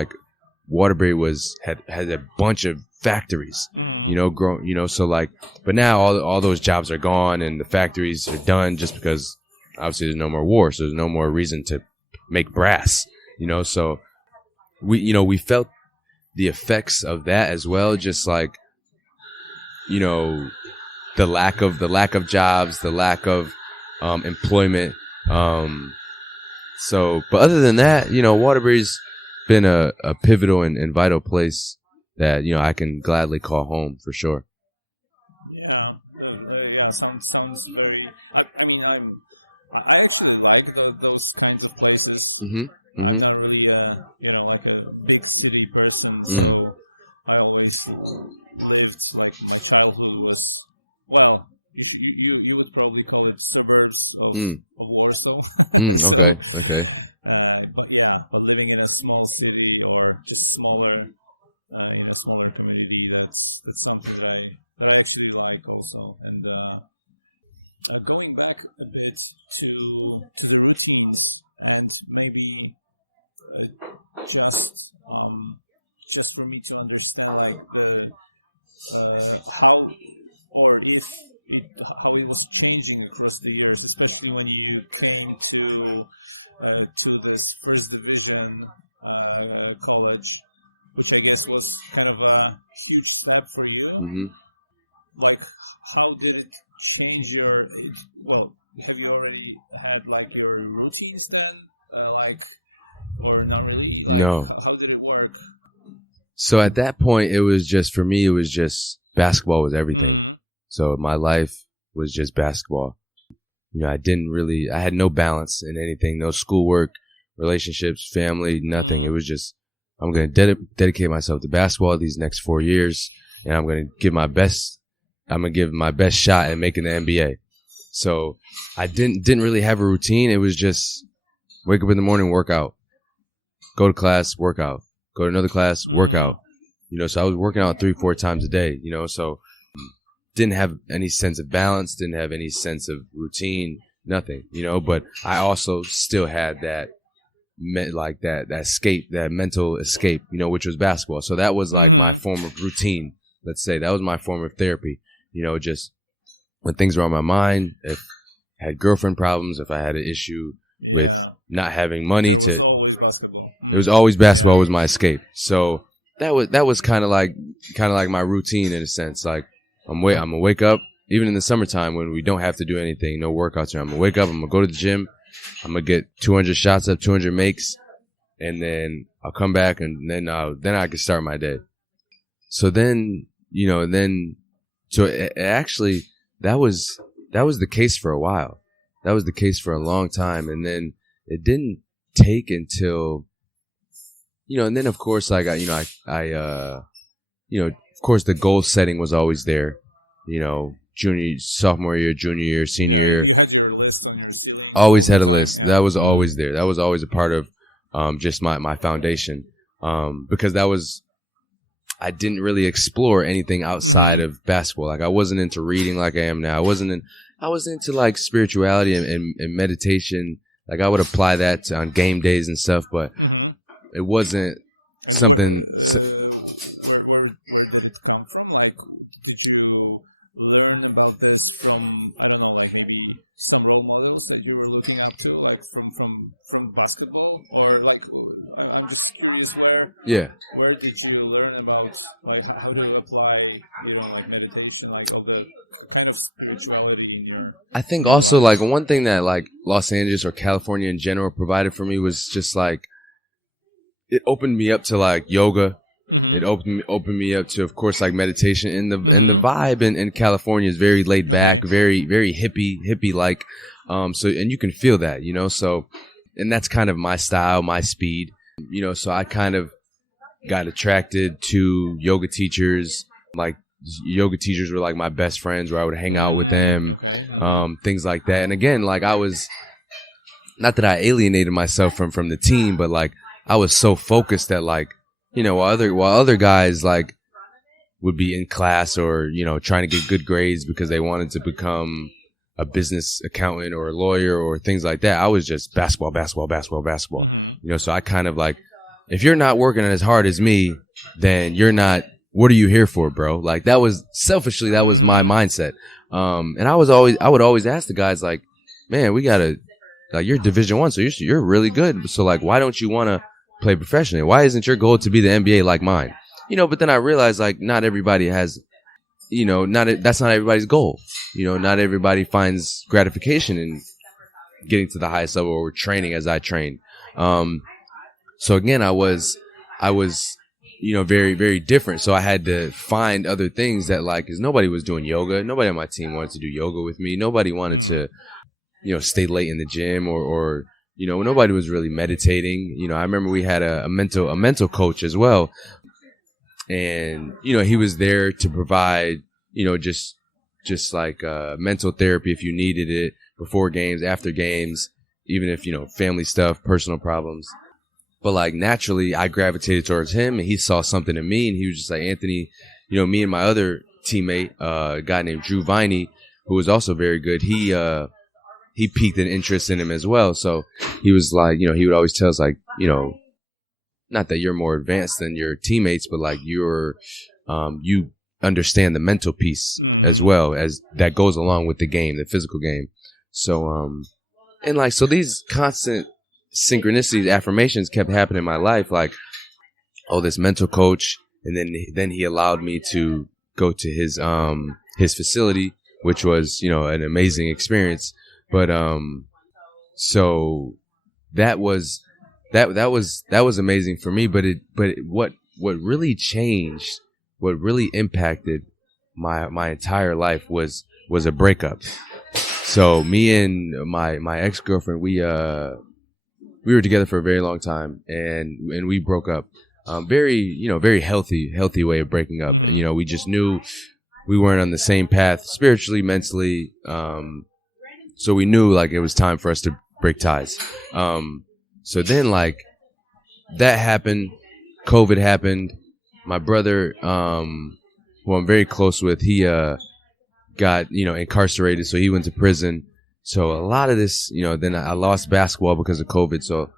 Waterbury had a bunch of factories, so but now all those jobs are gone and the factories are done, just because obviously there's no more war, so there's no more reason to make brass, so we felt the effects of that as well, just the lack of jobs, the lack of employment. So, but other than that, Waterbury's been a pivotal and vital place that, I can gladly call home for sure. Yeah, sounds very, I actually like those kinds of places. I'm not really, a big city person, so I always lived my childhood was, well, if you would probably call it suburbs of Warsaw. Okay. But living in a small city or just smaller, in a smaller community, that's something I actually like also. And going back a bit to the routines, and maybe just for me to understand how it was changing across the years, especially when you came to this first division college, which I guess was kind of a huge step for you. How did it change your? Well, have you already had your routines then, or not really? No. How did it work? So at that point, it was just, for me, it was just basketball was everything. So my life was just basketball. I had no balance in anything, no schoolwork, relationships, family, nothing. It was just, I'm going to dedicate myself to basketball these next 4 years, and I'm going to give my best shot at making the NBA. So I didn't really have a routine. It was just wake up in the morning, work out, go to class, work out, go to another class, work out. So I was working out 3-4 times a day, so didn't have any sense of balance, didn't have any sense of routine, nothing, but I also still had that escape, that mental escape, which was basketball. So that was my form of routine. Let's say that was my form of therapy, just when things were on my mind, if I had girlfriend problems, if I had an issue with not having money it was always basketball was my escape. So that was kind of like my routine in a sense. I'm gonna wake up, even in the summertime when we don't have to do anything, no workouts. I'm gonna wake up, I'm gonna go to the gym, I'm gonna get 200 shots up, 200 makes, and then I'll come back, and then I can start my day. So then, actually that was the case for a while. That was the case for a long time, and then it didn't take until, and then of course of course the goal setting was always there, sophomore year, junior year, senior year. You had your list on your CV. Always had a list. That was always there. That was always a part of just my foundation. Because I didn't really explore anything outside of basketball. Like I wasn't into reading like I am now. I was into like spirituality and meditation. Like I would apply that on game days and stuff, but it wasn't something. Where did it come from? Like, did you learn about this from, I don't know, like maybe some role models that you were looking up to, like from basketball? Or like, I'm just curious where did you learn about, like, how do you apply, like meditation, like all the kind of spirituality in your... I think also like one thing that like Los Angeles or California in general provided for me was just like, it opened me up to like yoga. It opened me up to, of course, like meditation. And the vibe in California is very laid back, very, very hippie like. So, and you can feel that, so, and that's kind of my style, my speed, so I kind of got attracted to yoga teachers. Like yoga teachers were like my best friends, where I would hang out with them, things like that. And again, like I was, not that I alienated myself from the team, but like I was so focused that like, while other guys like would be in class or, trying to get good grades because they wanted to become a business accountant or a lawyer or things like that, I was just basketball. So I kind of like, if you're not working as hard as me, then you're not, what are you here for, bro? Like that was selfishly, that was my mindset. And I would always ask the guys like, man, we gotta, like, you're Division I, so you're really good. So like, why don't you want to play professionally? Why isn't your goal to be the NBA like mine? But then I realized like not everybody has, that's not everybody's goal. Not everybody finds gratification in getting to the highest level or training as I trained. So again, I was, very, very different. So I had to find other things that like, cause nobody was doing yoga. Nobody on my team wanted to do yoga with me. Nobody wanted to, stay late in the gym or nobody was really meditating. I remember we had a mental coach as well. And, he was there to provide, just like mental therapy if you needed it, before games, after games, even if, family stuff, personal problems. But like naturally I gravitated towards him, and he saw something in me, and he was just like, Anthony, me and my other teammate, a guy named Drew Viney, who was also very good. He piqued an interest in him as well. So he was like, he would always tell us like, not that you're more advanced than your teammates, but like you understand the mental piece as well, as that goes along with the game, the physical game. So, and like, so these constant synchronicities, affirmations kept happening in my life. Like, oh, this mental coach. And then he allowed me to go to his facility, which was, an amazing experience. But, so that was amazing for me. But what really changed, what really impacted my entire life was a breakup. So me and my ex-girlfriend, we were together for a very long time, and we broke up. Very healthy way of breaking up. And, we just knew we weren't on the same path spiritually, mentally. So we knew like it was time for us to break ties. So then like that happened, COVID happened. My brother, who I'm very close with, he got, incarcerated, so he went to prison. So a lot of this, then I lost basketball because of COVID. So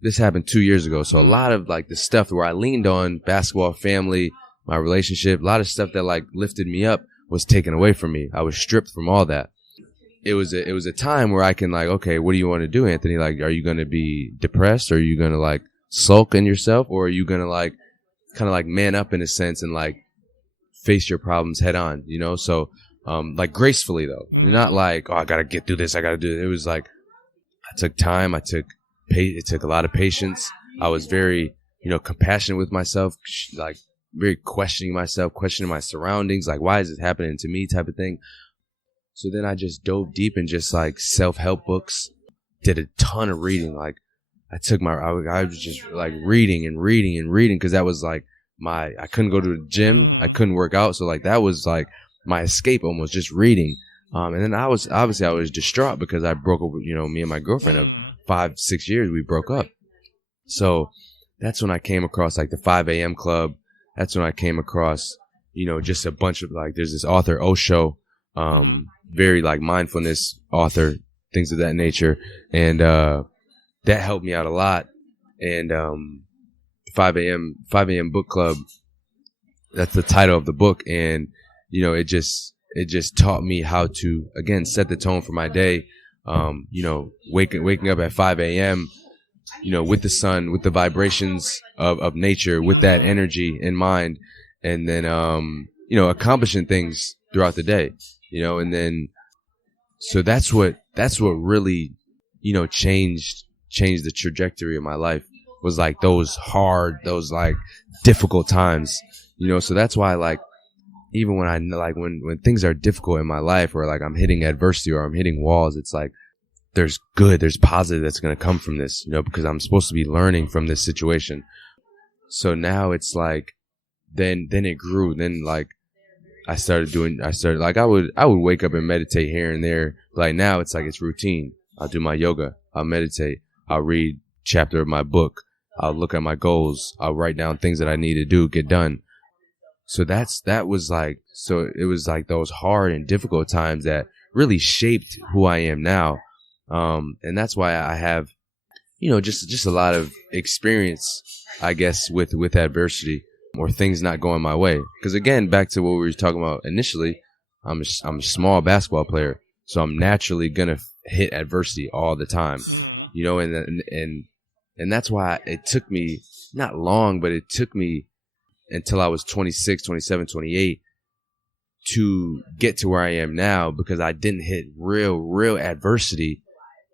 this happened 2 years ago. So a lot of like the stuff where I leaned on basketball, family, my relationship, a lot of stuff that like lifted me up was taken away from me. I was stripped from all that. It was a time where I can like, okay, what do you want to do, Anthony? Like, are you going to be depressed? Or are you going to like sulk in yourself? Or are you going to like kind of like man up in a sense and like face your problems head on, So, like gracefully though, not like, oh, I got to get through this. I got to do it. It was like, I took time. It took a lot of patience. I was very, compassionate with myself, like very questioning myself, questioning my surroundings. Like, why is this happening to me type of thing? So then I just dove deep in just like self-help books, did a ton of reading. Like I was just like reading because that was like I couldn't go to the gym. I couldn't work out. So like that was like my escape almost, just reading. And then I was distraught because I broke up with, me and my girlfriend of 5-6 years, we broke up. So that's when I came across like the 5 a.m. club. That's when I came across, just a bunch of like, there's this author, Osho, very like mindfulness author, things of that nature. And, that helped me out a lot. And, 5 a.m. book club, that's the title of the book. And, it just taught me how to, again, set the tone for my day. Waking up at 5 a.m., with the sun, with the vibrations of nature, with that energy in mind, and then, accomplishing things throughout the day, and then, so that's what really, changed the trajectory of my life, was like those like difficult times, so that's why, like, even when when things are difficult in my life, or like I'm hitting adversity or I'm hitting walls, it's like, there's positive that's going to come from this, because I'm supposed to be learning from this situation. So now it's like, then it grew. Then like, I started like, I would wake up and meditate here and there. Like now it's like, it's routine. I'll do my yoga. I'll meditate. I'll read a chapter of my book. I'll look at my goals. I'll write down things that I need to do, get done. So it was like those hard and difficult times that really shaped who I am now. And that's why I have, just a lot of experience, I guess, with adversity or things not going my way. Because again, back to what we were talking about initially, I'm a small basketball player, so I'm naturally gonna hit adversity all the time, and that's why it took me not long, but it took me until I was 26, 27, 28 to get to where I am now, because I didn't hit real adversity.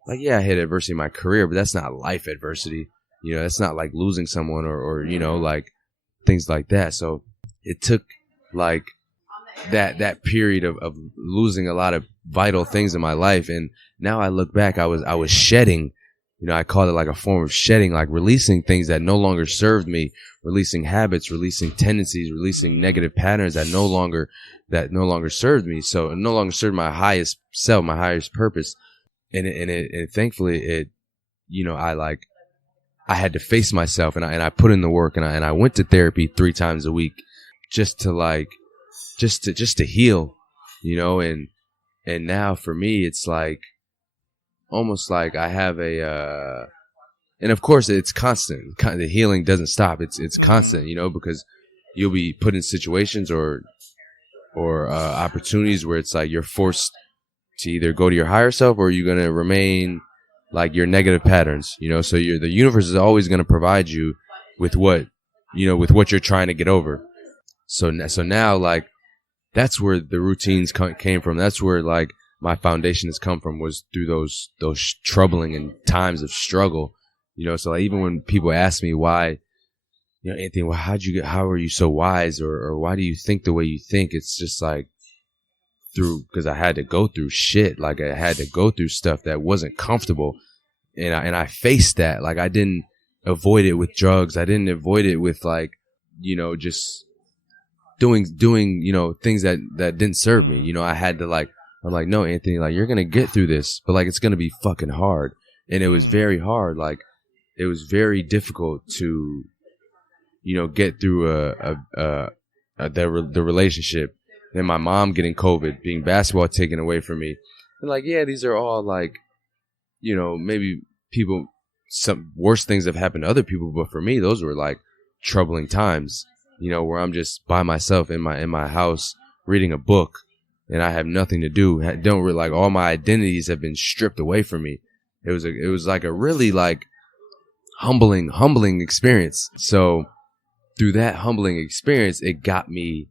Like, yeah, I hit adversity in my career, but that's not life adversity. That's not like losing someone or like things like that. So it took like that period of losing a lot of vital things in my life. And now I look back, I was shedding, I call it like a form of shedding, like releasing things that no longer served me, releasing habits, releasing tendencies, releasing negative patterns that no longer served me. So it no longer served my highest self, my highest purpose. And thankfully I had to face myself, and I put in the work, and I went to therapy 3 times a week just to heal, and now for me, it's like, almost like I have and of course it's constant. The healing doesn't stop. It's constant, because you'll be put in situations or opportunities where it's like you're forced to either go to your higher self, or you're going to remain like your negative patterns, so the universe is always going to provide you with what you're trying to get over. So now, like, that's where the routines came from. That's where like my foundation has come from, was through those troubling and times of struggle, so like, even when people ask me why, Anthony, well, how are you so wise, or why do you think the way you think? It's just like, because I had to go through shit. Like, I had to go through stuff that wasn't comfortable, and I faced that. Like, I didn't avoid it with drugs. I didn't avoid it with like, just doing things that didn't serve me. I had to like, I'm like, no, Anthony, like, you're gonna get through this, but like, it's gonna be fucking hard. And it was very hard. Like, it was very difficult to, get through the relationship. Then my mom getting COVID, being basketball taken away from me. And like, yeah, these are all like, maybe some worse things have happened to other people, but for me, those were like troubling times, where I'm just by myself in my house reading a book, and I have nothing to do. Like, all my identities have been stripped away from me. It was like a really like humbling experience. So through that humbling experience, it got me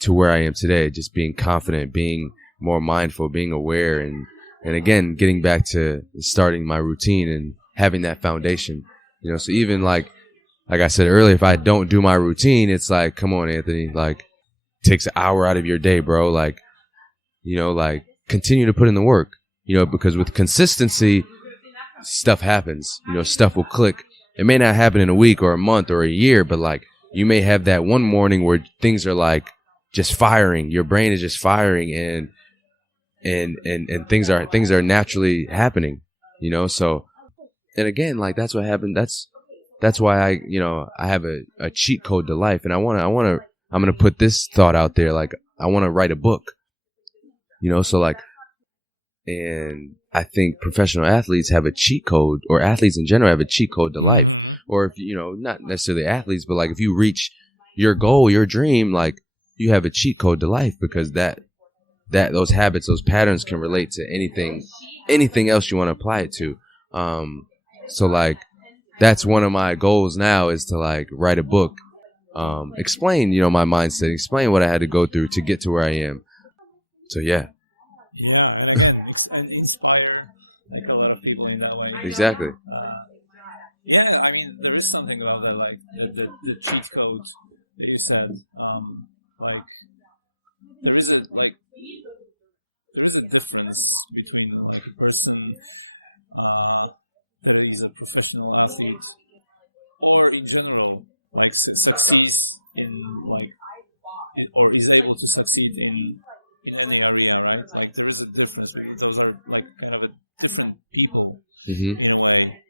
to where I am today, just being confident, being more mindful, being aware, and again, getting back to starting my routine and having that foundation, so even like I said earlier, if I don't do my routine, it's like, come on, Anthony, like, takes an hour out of your day, bro. Like, like, continue to put in the work, because with consistency, stuff happens, stuff will click. It may not happen in a week or a month or a year, but like, you may have that one morning where things are like, just firing. Your brain is just firing, and things are naturally happening, you know. So, and again, like that's what happened. That's why I have a cheat code to life, and I'm gonna put this thought out there. Like I want to write a book, you know. So like, and I think professional athletes have a cheat code, or athletes in general have a cheat code to life. Or if not necessarily athletes, but like if you reach your goal, your dream, like you have a cheat code to life, because those habits, those patterns can relate to anything else you want to apply it to. So like that's one of my goals now, is to like write a book, explain, my mindset, explain what I had to go through to get to where I am. So yeah. Yeah, and inspire like a lot of people in that way. Exactly. Yeah, I mean, there is something about that, like the cheat code that you said. Like there is a difference between like a person that is a professional athlete, or in general, like succeeds in or is able to succeed in any area, right? Like there is a difference. Those are like kind of a different people in a way.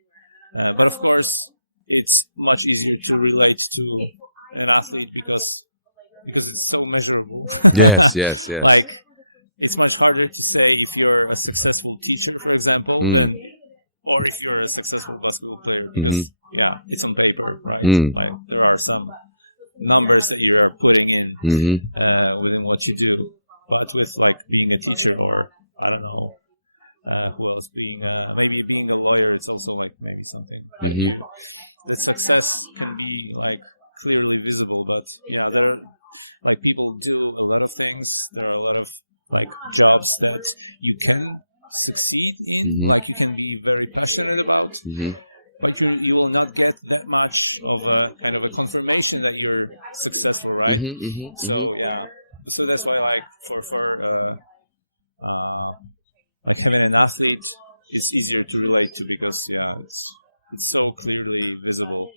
Of course, it's much easier to relate to an athlete because it's so measurable. Yes. Like, it's much harder to say if you're a successful teacher, for example, or if you're a successful basketball player. Because, it's on paper, right? Like, there are some numbers that you are putting in within what you do. But with like being a teacher, or I don't know, who else, maybe being a lawyer is also like maybe something. The success can be like clearly visible, but there, like, people do a lot of things. There are a lot of like jobs that you can succeed in, like you can be very passionate about, but you will not get that much of a kind of a confirmation that you're successful, right? So that's why, like, for like having an athlete, it's easier to relate to, because it's so clearly visible.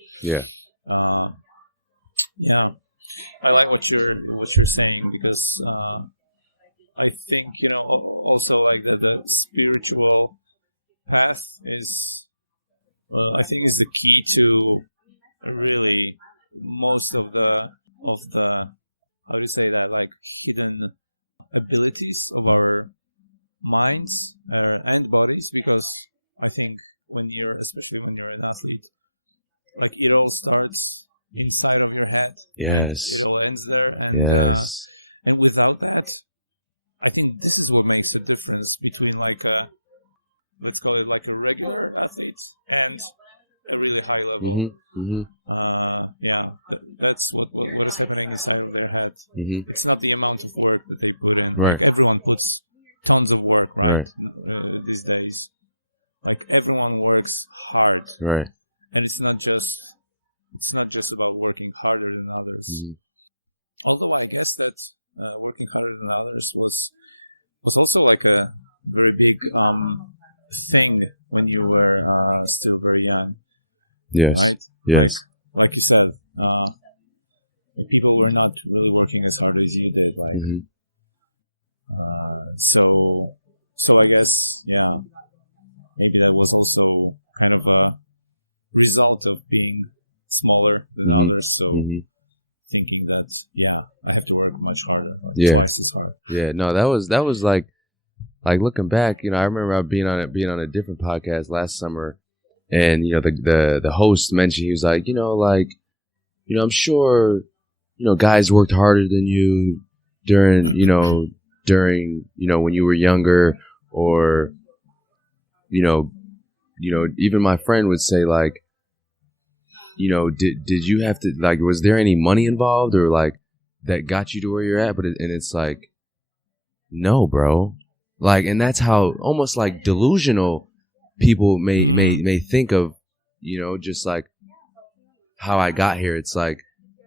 I like what you're saying, because I think also like the spiritual path is I think is the key to really most of the how do you say that, like, hidden abilities of our minds and bodies, because I think especially when you're an athlete, like, it all starts inside of your head. Yes. It all ends there. Yes. And without that, I think this is what makes a difference between like let's call it like a regular athlete and a really high level. That's what's happening inside of their head. It's not the amount of work that they put in. Right. Everyone puts tons of work these days. Like, everyone works hard. Right. And it's not just about working harder than others. Although I guess that working harder than others was also like a very big thing when you were still very young. Yes. Right? Yes. Like you said, people were not really working as hard as you did. Like, so I guess, maybe that was also kind of a result of being smaller than others. So thinking that, I have to work much harder. No, that was like looking back, I remember being on a different podcast last summer, and the host mentioned, he was like, I'm sure guys worked harder than you during when you were younger, or even my friend would say, like, did you have to, like, was there any money involved, or like that got you to where you're at? And it's like, no, bro. Like, and that's how almost like delusional people may think of, just like how I got here. It's like,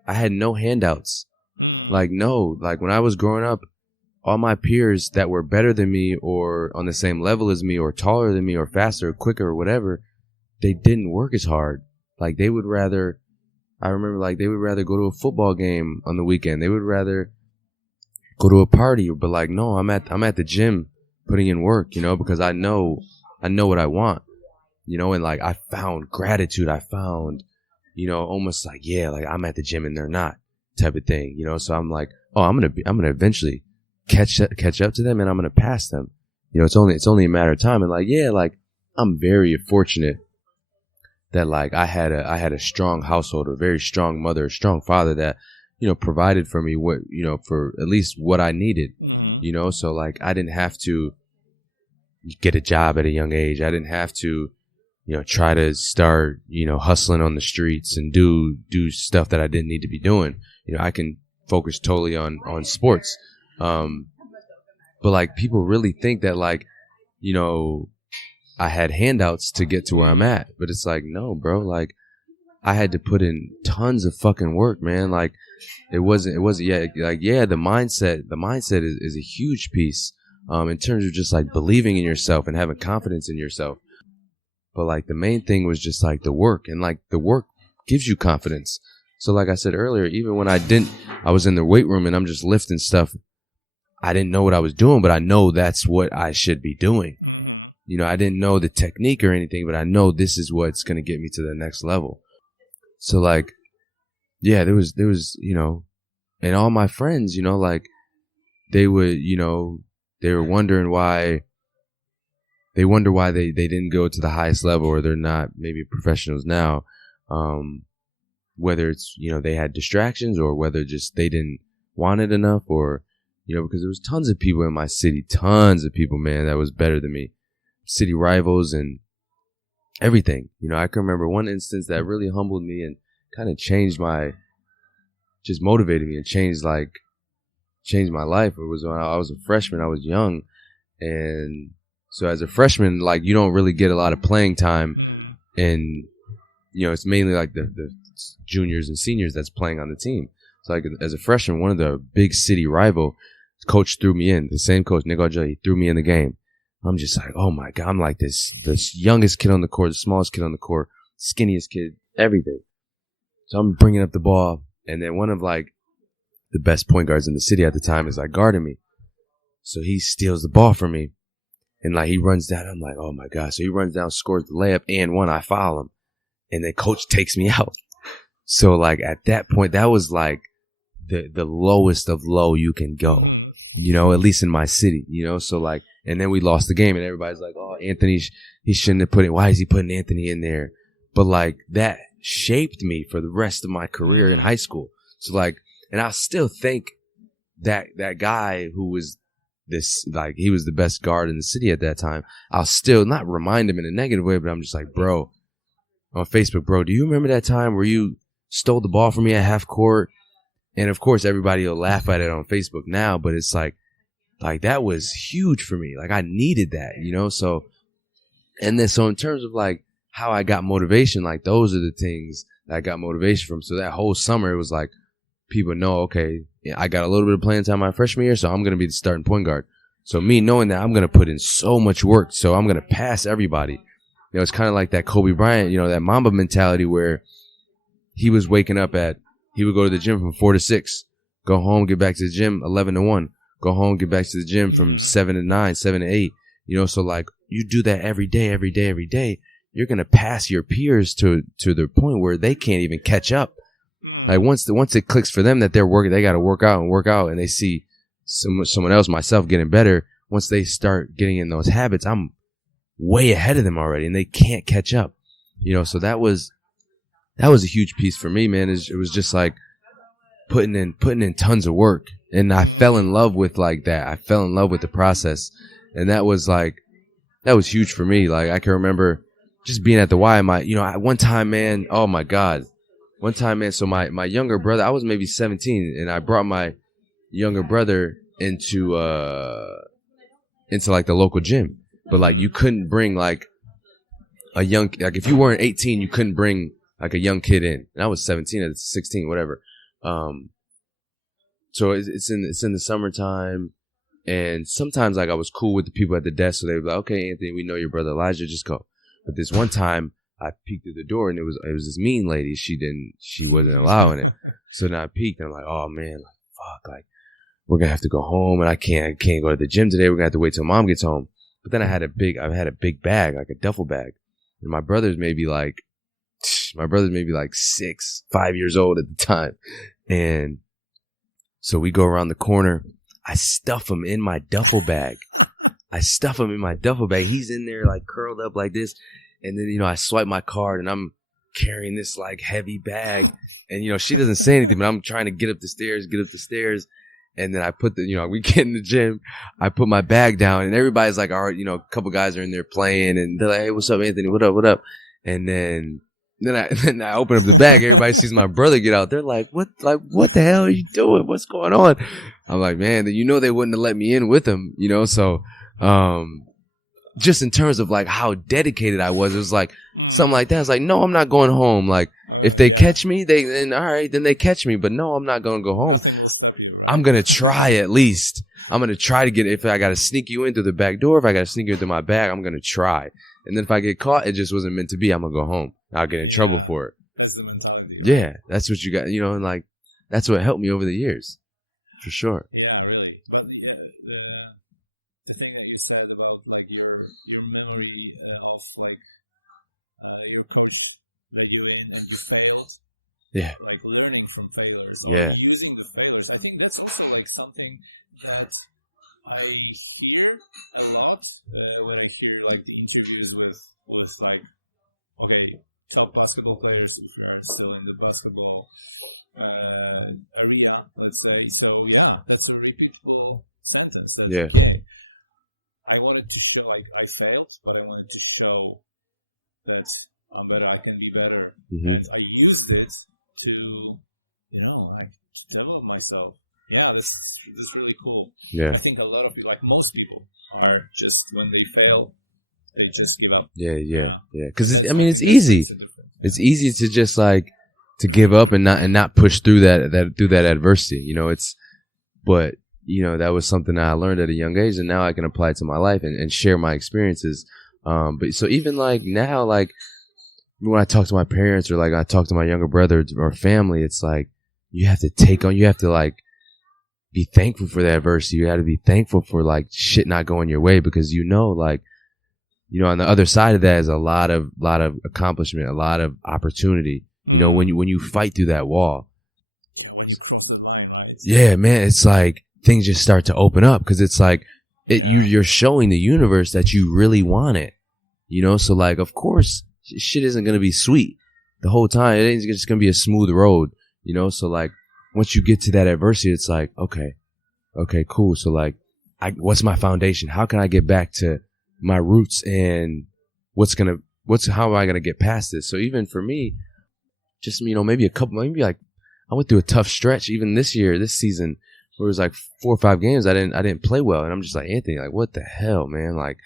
I had no handouts. Like, no, like when I was growing up, all my peers that were better than me, or on the same level as me, or taller than me, or faster, or quicker, or whatever, they didn't work as hard. Like, they would rather go to a football game on the weekend. They would rather, go to a party, but like, no, I'm at the gym putting in work, because I know what I want, and like I found gratitude. I found, almost like, yeah, like I'm at the gym and they're not type of thing, so I'm like, oh, I'm going to eventually catch up to them and I'm going to pass them. It's only a matter of time. And like, yeah, like I'm very fortunate that like I had a strong household, a very strong mother, a strong father that, provided for me what, for at least what I needed, so like I didn't have to get a job at a young age. I didn't have to, try to start, hustling on the streets and do stuff that I didn't need to be doing. I can focus totally on sports. But like people really think that like, I had handouts to get to where I'm at, but it's like, no, bro, like I had to put in tons of fucking work, man. Like it wasn't, yeah, like, yeah, the mindset is a huge piece, in terms of just like believing in yourself and having confidence in yourself. But like the main thing was just like the work, and like the work gives you confidence. So like I said earlier, even when I was in the weight room and I'm just lifting stuff, I didn't know what I was doing, but I know that's what I should be doing. I didn't know the technique or anything, but I know this is what's going to get me to the next level. So like, yeah, there was, and all my friends, like they would, they were wondering why they didn't go to the highest level, or they're not maybe professionals now. Whether it's, they had distractions, or whether just they didn't want it enough, or, because there was tons of people in my city, tons of people, man, that was better than me. City rivals and everything. I can remember one instance that really humbled me and kind of just motivated me and changed my life. It was when I was a freshman. I was young. And so as a freshman, like you don't really get a lot of playing time, and, it's mainly like the juniors and seniors that's playing on the team. So like as a freshman, one of the big city rival coach threw me in, the same coach, Nick Arjay, he threw me in the game. I'm just like, oh my God, I'm like the youngest kid on the court, the smallest kid on the court, skinniest kid, everything. So I'm bringing up the ball, and then one of like the best point guards in the city at the time is like guarding me. So he steals the ball from me, and like he runs down. I'm like, oh my God. So he runs down, scores the layup and one. I foul him, and then coach takes me out. So like at that point, that was like the lowest of low you can go, at least in my city, so like, and then we lost the game, and everybody's like, oh, Anthony, he shouldn't have why is he putting Anthony in there? But like that shaped me for the rest of my career in high school. So like, and I still think that guy who was he was the best guard in the city at that time, I'll still not remind him in a negative way, but I'm just like, bro, on Facebook, bro, do you remember that time where you stole the ball from me at half court? And of course, everybody will laugh at it on Facebook now, but it's like that was huge for me. Like I needed that, so, and then, so in terms of like how I got motivation, like those are the things that I got motivation from. So that whole summer, it was like people know, okay, I got a little bit of playing time my freshman year, so I'm going to be the starting point guard. So me knowing that I'm going to put in so much work, so I'm going to pass everybody. It's kind of like that Kobe Bryant, that Mamba mentality where he was waking up he would go to the gym from 4 to 6, go home, get back to the gym 11 to 1, go home, get back to the gym from 7 to 9, 7 to 8. So like you do that every day, you're going to pass your peers to the point where they can't even catch up. Like once it clicks for them that they're working, they got to work out, and they see someone else, myself, getting better. Once they start getting in those habits, I'm way ahead of them already, and they can't catch up. So that was a huge piece for me, man. It was just like putting in tons of work, and I fell in love with like that. I fell in love with the process, and that was huge for me. Like I can remember just being at the Y. One time, man. Oh my God. One time, man. So my younger brother, I was maybe 17, and I brought my younger brother into like the local gym, but like you couldn't bring like if you weren't 18, you couldn't bring like a young kid in, and I was 17 or 16, whatever. So it's in the summertime, and sometimes like I was cool with the people at the desk, so they were like, okay, Anthony, we know your brother Elijah, just go. But this one time I peeked through the door, and it was this mean lady. She wasn't allowing it. So then I peeked, and I'm like, oh man, like fuck, like we're going to have to go home and I can't go to the gym today. We're going to have to wait till mom gets home. But then I had a big bag, like a duffel bag. And my brother's maybe like 5 years old at the time. And so we go around the corner. I stuff him in my duffel bag. He's in there like curled up like this. And then, I swipe my card and I'm carrying this like heavy bag. And, she doesn't say anything, but I'm trying to get up the stairs. And then I put we get in the gym. I put my bag down and everybody's like, all right, a couple guys are in there playing and they're like, hey, what's up, Anthony? What up? And then I open up the bag. Everybody sees my brother get out. They're like, what the hell are you doing? What's going on? I'm like, man, they wouldn't have let me in with him, so, just in terms of like how dedicated I was, it was like something like that. I was like, no, I'm not going home. Like if they catch me, then all right, then they catch me. But no, I'm not going to go home. I'm going to try at least. I'm going to try to get, if I got to sneak you in through the back door, if I got to sneak you into my bag, I'm going to try. And then if I get caught, it just wasn't meant to be. I'm going to go home. I'll get in trouble for it. That's the mentality. Yeah, that's what you got, and like, that's what helped me over the years. For sure. Yeah, really. But yeah, the thing that you said about like your memory of like your coach that you failed. Yeah. Like learning from failures. Yeah. Like using the failures. I think that's also like something that I hear a lot when I hear like the interviews with like, okay, top basketball players who are still in the basketball arena, let's say. So yeah, that's a repeatable sentence. That's okay. I wanted to show I failed, but I wanted to show that I'm better. I can be better. Mm-hmm. And I used it to, to develop myself. Yeah, this is really cool. Yeah. I think a lot of people, like most people, are just when they fail, they just give up. Yeah. Because it's easy. It's easy to just like to give up and not push through that adversity. But that was something that I learned at a young age, and now I can apply it to my life and share my experiences. But so even like now, like when I talk to my parents or like I talk to my younger brother or family, it's like you have to like be thankful for the adversity. You have to be thankful for like shit not going your way, because like on the other side of that is a lot of accomplishment, a lot of opportunity. When you fight through that wall. When you cross the line, right? Yeah, man, it's like things just start to open up, because it's like you're showing the universe that you really want it. So like, of course, shit isn't going to be sweet the whole time. It ain't just going to be a smooth road, So like, once you get to that adversity, it's like, okay, cool. So like, what's my foundation? How can I get back to my roots, and how am I going to get past this? So even for me, just, maybe I went through a tough stretch even this season, where it was like 4 or 5 games I didn't play well, and I'm just like, Anthony, like, what the hell, man? Like,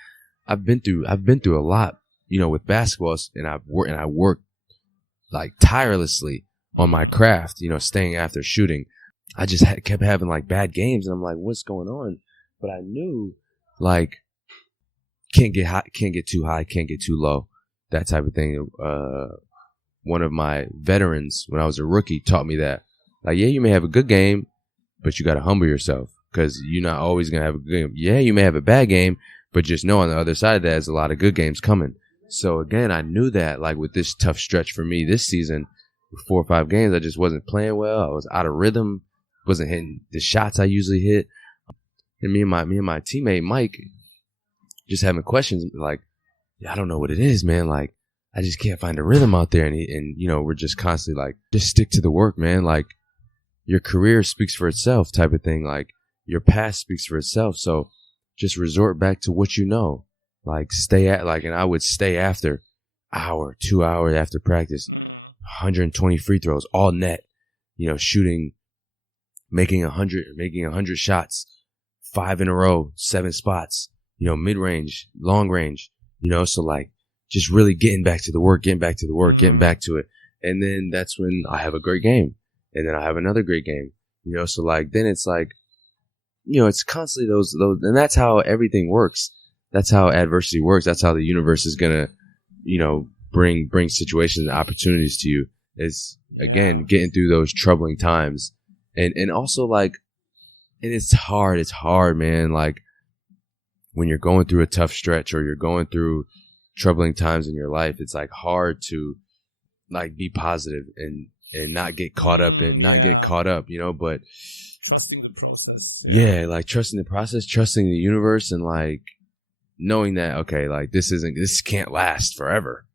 I've been through a lot, with basketball, and I worked like tirelessly on my craft, staying after shooting. I just kept having like bad games, and I'm like, what's going on? But I knew like can't get too high, can't get too low, that type of thing. One of my veterans, when I was a rookie, taught me that. Like, yeah, you may have a good game, but you got to humble yourself, because you're not always going to have a good game. Yeah, you may have a bad game, but just know on the other side of that, there's a lot of good games coming. So again, I knew that like with this tough stretch for me this season, 4 or 5 games, I just wasn't playing well. I was out of rhythm, wasn't hitting the shots I usually hit. And me and my teammate Mike just having questions like, I don't know what it is, man. Like, I just can't find a rhythm out there. And we're just constantly like, just stick to the work, man. Like, your career speaks for itself, type of thing. Like, your past speaks for itself. So just resort back to what you know. Like, and I would stay after hour, 2 hours after practice, 120 free throws, all net, shooting, making 100 shots, 5 in a row, 7 spots, mid-range, long range, so like, just really getting back to it. And then that's when I have a great game. And then I have another great game, so like, then it's like, it's constantly those, and that's how everything works. That's how adversity works. That's how the universe is going to, bring situations and opportunities to you, is again, getting through those troubling times. And also like And it's hard, man. Like when you're going through a tough stretch or you're going through troubling times in your life, it's like hard to like be positive and not get caught up you know, but trusting the process. Yeah, like trusting the process, trusting the universe, and like knowing that, okay, like this can't last forever.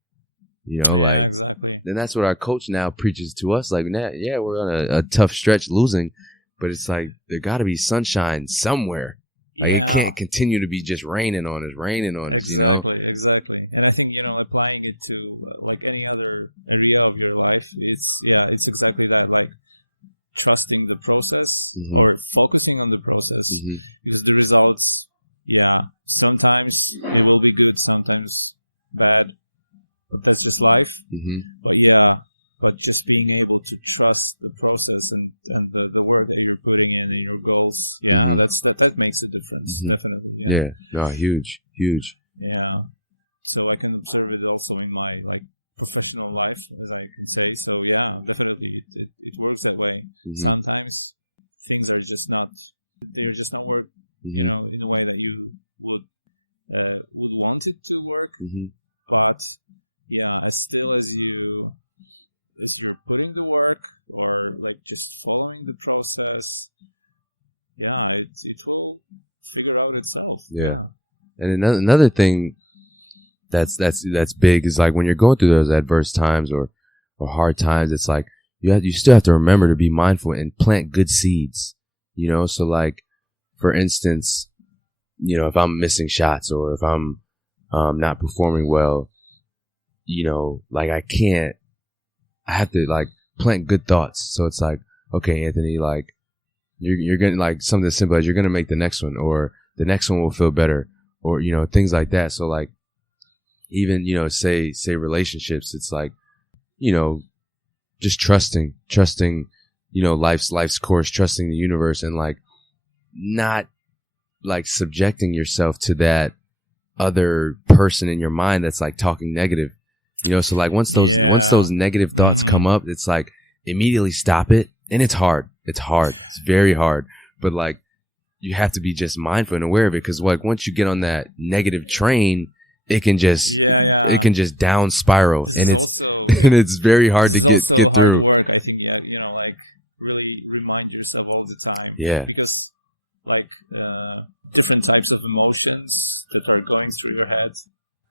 You know, like, exactly. And that's what our coach now preaches to us. Like, yeah, we're on a tough stretch losing, but it's like there got to be sunshine somewhere. Like it can't continue to be just raining on us, you know? Exactly. And I think, you know, applying it to like any other area of your life, it's exactly that, like trusting the process or focusing on the process. Because the results, sometimes it will be good, sometimes bad, but that's just life. But just being able to trust the process and the work that you're putting in, your goals, that makes a difference, definitely. Yeah, no, huge. Yeah. So I can observe it also in my like professional life, as I could say. So yeah, definitely it works that way. Sometimes things are just not work, you know, in the way that you would want it to work. But if you're putting the work or like just following the process, it will figure out itself. Yeah. And another thing that's big is like when you're going through those adverse times or hard times, it's like you still have to remember to be mindful and plant good seeds, you know? So like, for instance, you know, if I'm missing shots or if I'm not performing well, you know, like I have to like plant good thoughts. So it's like, okay, Anthony, like you're gonna, like something as simple as you're gonna make the next one, or the next one will feel better, or, you know, things like that. So like, even, you know, say relationships, it's like, you know, just trusting, you know, life's course, trusting the universe, and like not like subjecting yourself to that other person in your mind that's like talking negative, you know? So like once those negative thoughts come up, it's like immediately stop it. And it's hard. It's very hard, but like you have to be just mindful and aware of it. Cause like once you get on that negative train, it can just down spiral, and it's very hard to get through. I think, you know, like really remind yourself all the time. Yeah. Because like different types of emotions that are going through your head,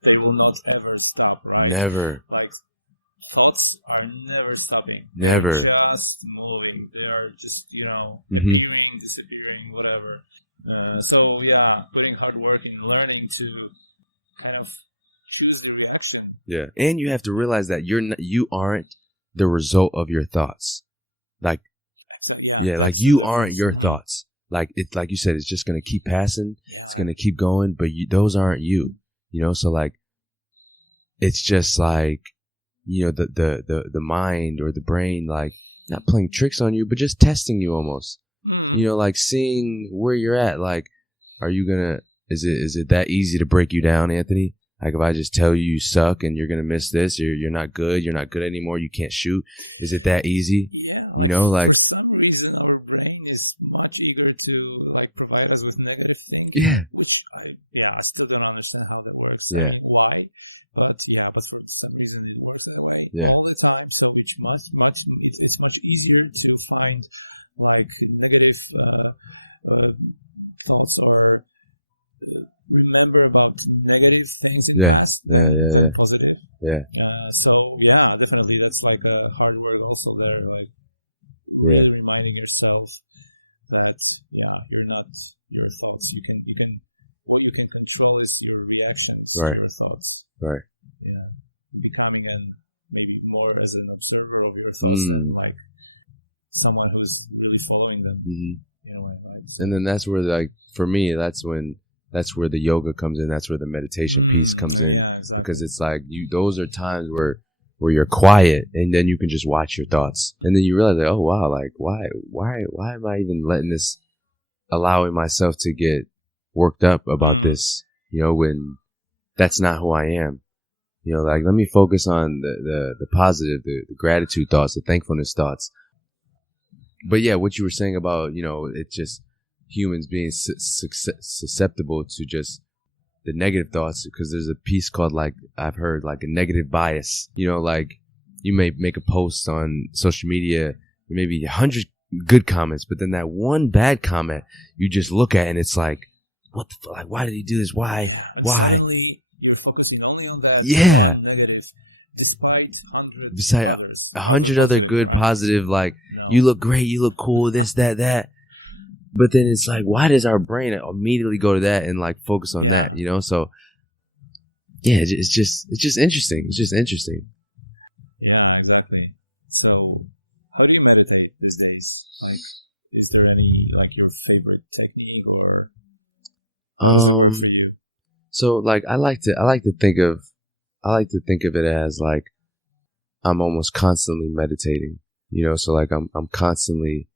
they will not ever stop, right? Never. Like thoughts are never stopping. Never. They're just moving. They are just, you know, appearing, disappearing, whatever. So putting hard work in learning to kind of choose the reaction. Yeah. And you have to realize that you aren't the result of your thoughts. Like, like you aren't your thoughts. Like it's like you said, it's just going to keep passing. Yeah. It's going to keep going, but those aren't you, you know? So like, it's just like, you know, the mind or the brain, like not playing tricks on you, but just testing you almost, you know, like seeing where you're at. Like, is it that easy to break you down, Anthony? Like if I just tell you suck and you're going to miss this, or you're not good anymore, you can't shoot. Is it that easy? Yeah, like, you know, like for some reason our brain is much eager to like provide us with negative things. Yeah. Which I still don't understand how that works. Yeah. Like why? But for some reason it works that way all the time. So it's much easier to find like negative thoughts or remember about negative things in the past than positive. Yeah. So definitely that's like a hard work also there. Like really reminding yourself that you're not your thoughts. You can what you can control is your reactions to your thoughts. Right. Yeah. Becoming maybe more as an observer of your thoughts than like someone who's really following them. You know, and then that's where, like, for me, that's where the yoga comes in. That's where the meditation piece comes in, exactly. Because it's like those are times where you're quiet, and then you can just watch your thoughts, and then you realize, like, oh wow, like why am I even allowing myself to get worked up about this, you know, when that's not who I am. You know, like, let me focus on the positive, the gratitude thoughts, the thankfulness thoughts. But yeah, what you were saying about, you know, it's just humans being susceptible to just the negative thoughts, because there's a piece called, like, I've heard, like, a negative bias. You know, like, you may make a post on social media, maybe 100 good comments, but then that one bad comment you just look at and it's like, what the fuck? Like, why did he do this? Why? You're focusing only on that. Yeah. Negative, Besides 100 other good, positive, like, you look great, you look cool, this, that. But then it's like, why does our brain immediately go to that and like focus on that, you know? So yeah, it's just interesting. It's just interesting. Yeah, exactly. So how do you meditate these days? Like, is there any, like, your favorite technique or for you? So like, I like to think of it as like, I'm almost constantly meditating, you know? So like, I'm constantly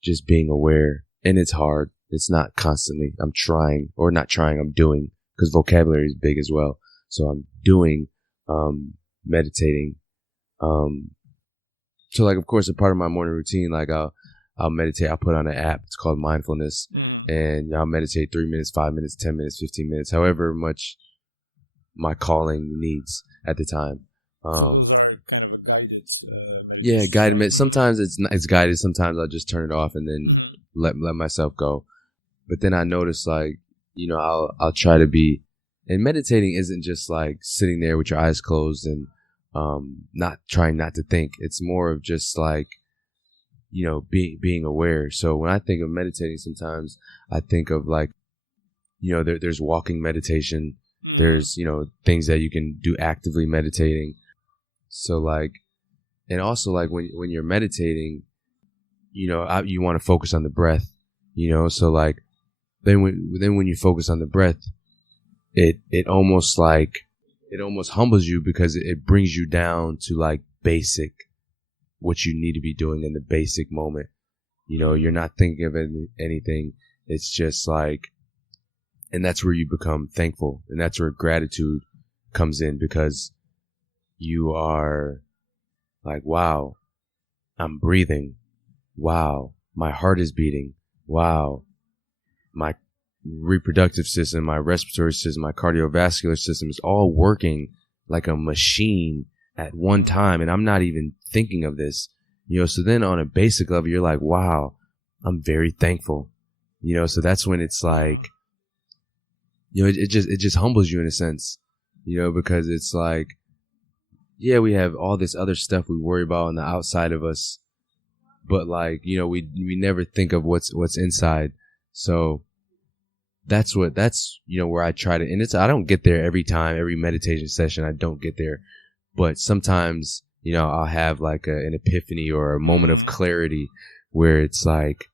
just being aware. And it's hard. It's not constantly. I'm trying, or not trying, I'm doing, because vocabulary is big as well. So I'm doing, meditating. So like, of course, a part of my morning routine, like I'll meditate. I'll put on an app. It's called Mindfulness, and I'll meditate 3 minutes, 5 minutes, 10 minutes, 15 minutes, however much my calling needs at the time. So those are kind of a guided. Yeah, guided. Sometimes it's guided. Sometimes I'll just turn it off and then let myself go. But then I notice, like, you know, I'll try to be, and meditating isn't just like sitting there with your eyes closed and not trying not to think. It's more of just like, you know, being aware. So when I think of meditating, sometimes I think of, like, you know, there's walking meditation. There's, you know, things that you can do actively meditating. So like, and also like when you're meditating, you know, you want to focus on the breath, you know, so like, then when you focus on the breath, it almost humbles you, because it brings you down to like basic, what you need to be doing in the basic moment. You know, you're not thinking of anything. It's just like, and that's where you become thankful, and that's where gratitude comes in, because you are like, wow, I'm breathing. Wow, my heart is beating. Wow, my reproductive system, my respiratory system, my cardiovascular system is all working like a machine at one time, and I'm not even thinking of this. You know, so then on a basic level, you're like, wow, I'm very thankful. You know, so that's when it's like, you know, it just humbles you in a sense, you know, because it's like, yeah, we have all this other stuff we worry about on the outside of us, but like, you know, we never think of what's inside. So that's, you know, where I try to, and I don't get there every time, every meditation session, I don't get there, but sometimes, you know, I'll have like an epiphany or a moment of clarity where it's like,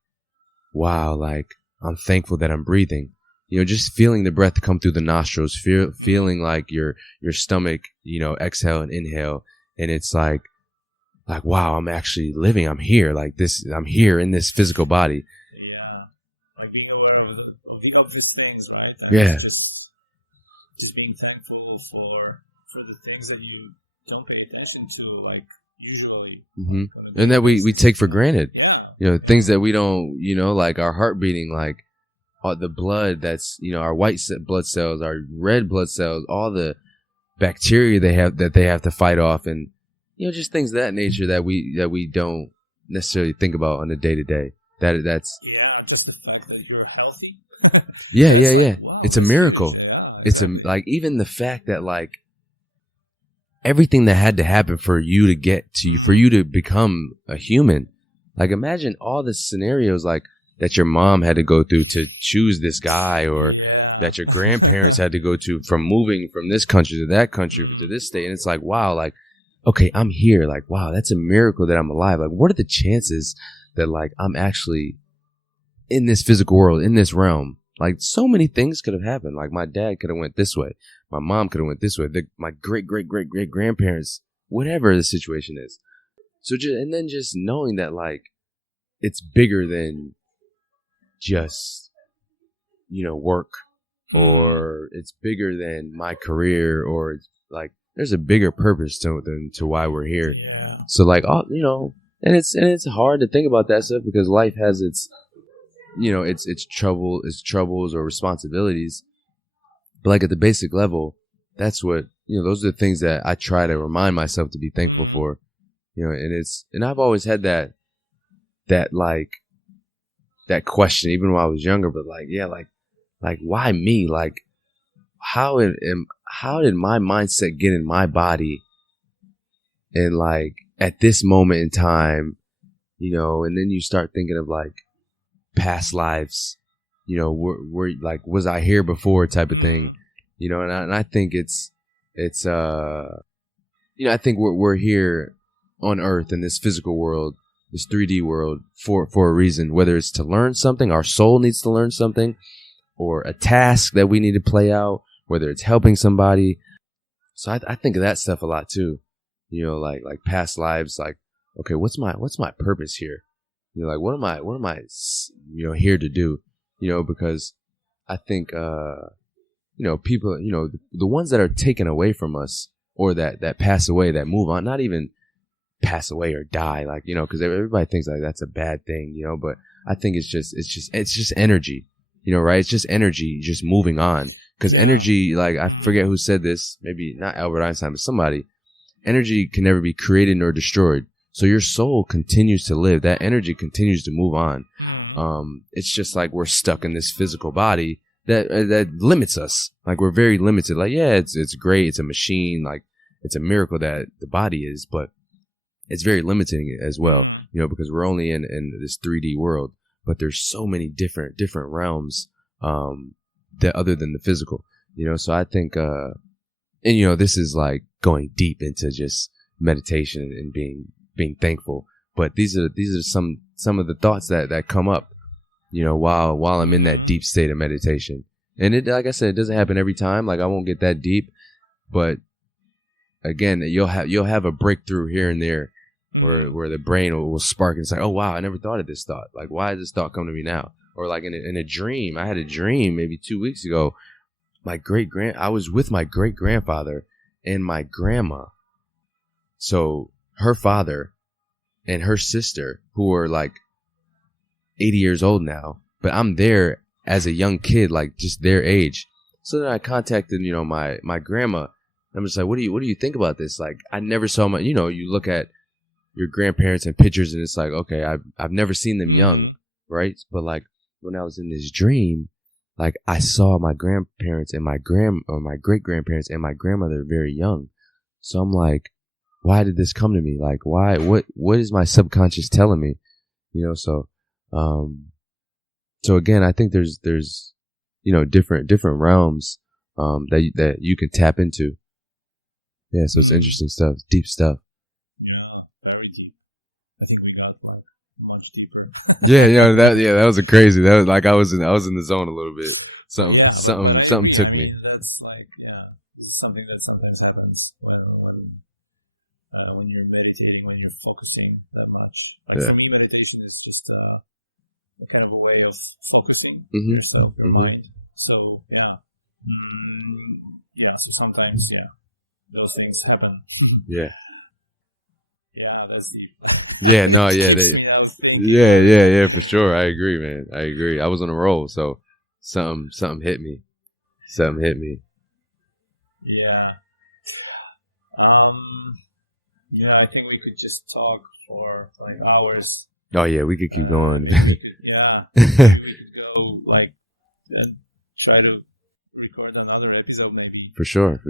wow, like, I'm thankful that I'm breathing. You know, just feeling the breath come through the nostrils, feeling like your stomach, you know, exhale and inhale. And it's like, wow, I'm actually living. I'm here. Like this, I'm here in this physical body. Yeah. Like being aware of these things, right? And yeah. Just being thankful for the things that you don't pay attention to, like, usually. Mm-hmm. And that we take for granted. Yeah. You know, things that we don't, you know, like our heart beating, like, the blood that's, you know, our white blood cells, our red blood cells, all the bacteria they have to fight off, and, you know, just things of that nature that we don't necessarily think about on a day to day. That's just the fact that you're healthy. yeah. Like, wow, it's a miracle. It's like, even the fact that, like, everything that had to happen for you to become a human. Like, imagine all the scenarios, like, that your mom had to go through to choose this guy, or that your grandparents had to go to, from moving from this country to that country to this state. And it's like, wow, like, okay, I'm here. Like, wow, that's a miracle that I'm alive. Like, what are the chances that, like, I'm actually in this physical world, in this realm? Like, so many things could have happened. Like, my dad could have went this way. My mom could have went this way. My great grandparents, whatever the situation is. So just knowing that, like, it's bigger than just, you know, work, or it's bigger than my career, or it's like, there's a bigger purpose to why we're here. Yeah. So like, you know, and it's hard to think about that stuff, because life has its it's troubles or responsibilities. But like at the basic level, that's what, those are the things that I try to remind myself to be thankful for, and I've always had that question, even when I was younger, but why me? Like, how did my mindset get in my body? And like at this moment in time, and then you start thinking of like past lives, were like, was I here before type of thing, and I think I think we're here on earth in this physical world, this 3D world for a reason, whether it's to learn something, our soul needs to learn something, or a task that we need to play out, whether it's helping somebody. So I think of that stuff a lot too, like past lives, like, okay, what's my purpose here? Like, what am I, here to do? Because I think, people, the ones that are taken away from us or that pass away, that move on, not even pass away or die, like, because everybody thinks like that's a bad thing, but I think it's just energy, right? It's just energy, just moving on. Because energy, like, I forget who said this, maybe not Albert Einstein, but somebody, energy can never be created nor destroyed. So your soul continues to live. That energy continues to move on. It's just like we're stuck in this physical body that limits us. Like, we're very limited. Like, yeah, it's great. It's a machine. Like, it's a miracle that the body is, but it's very limiting as well, because we're only in this 3D world, but there's so many different realms, that other than the physical, so I think, and this is like going deep into just meditation and being thankful, but these are some of the thoughts that come up, while I'm in that deep state of meditation. And it, like I said, it doesn't happen every time. Like, I won't get that deep, but again, you'll have a breakthrough here and there where the brain will spark and it's like, oh wow, I never thought of this thought. Like, why did this thought come to me now? Or like in a dream, I had a dream maybe 2 weeks ago. I was with my great grandfather and my grandma. So her father and her sister, who are like 80 years old now, but I'm there as a young kid, like just their age. So then I contacted, my grandma. I'm just like, what do you think about this? Like, I never saw my, you look at your grandparents and pictures and it's like, okay, I've never seen them young, right? But like, when I was in this dream, like, I saw my grandparents and my great grandparents and my grandmother very young. So I'm like, why did this come to me? Like, why? What is my subconscious telling me? So again, I think there's different realms that you can tap into. Yeah, so it's interesting stuff, deep stuff. Yeah, very deep. I think we got like much deeper. That was a crazy. That was like I was in the zone a little bit. Something took me. That's like, this is something that sometimes happens when you're meditating, when you're focusing that much. Like, for me, meditation is just a kind of a way of focusing yourself, your mind. So so sometimes those things happen. Yeah, that's deep. For sure. I agree, man. I agree. I was on a roll, so something hit me. Yeah. I think we could just talk for like hours. Oh yeah, we could keep going. We could go like and try to record another episode maybe. For sure.